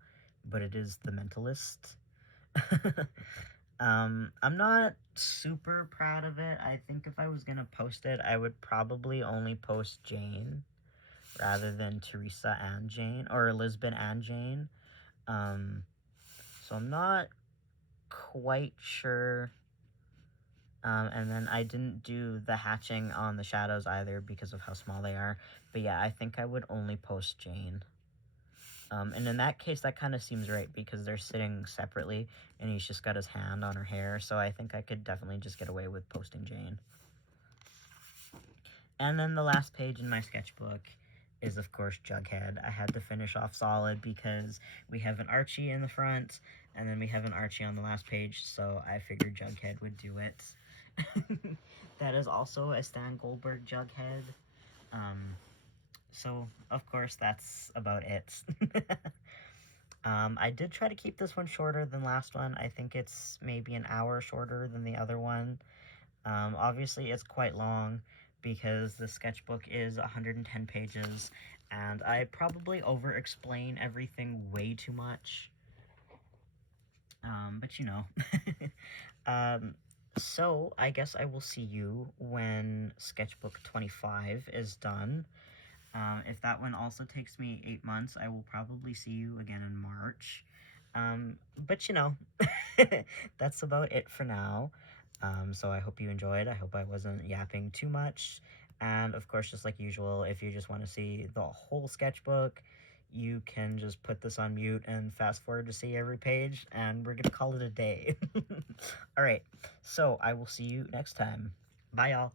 but it is The Mentalist. I'm not super proud of it. I think if I was gonna post it, I would probably only post Jane rather than Teresa and Jane, or Lisbon and Jane. So I'm not quite sure. And then I didn't do the hatching on the shadows either because of how small they are. But yeah, I think I would only post Jane. And in that case, that kind of seems right, because they're sitting separately, and he's just got his hand on her hair, so I think I could definitely just get away with posting Jane. And then the last page in my sketchbook is, of course, Jughead. I had to finish off solid because we have an Archie in the front, and then we have an Archie on the last page, so I figured Jughead would do it. That is also a Stan Goldberg Jughead. So, of course, that's about it. I did try to keep this one shorter than last one. I think it's maybe an hour shorter than the other one. Obviously, it's quite long because the sketchbook is 110 pages, and I probably over-explain everything way too much. But you know. So, I guess I will see you when sketchbook 25 is done. If that one also takes me 8 months, I will probably see you again in March. But you know, that's about it for now. So I hope you enjoyed. I hope I wasn't yapping too much. And of course, just like usual, if you just want to see the whole sketchbook, you can just put this on mute and fast forward to see every page, and we're gonna call it a day. Alright, so I will see you next time. Bye, y'all.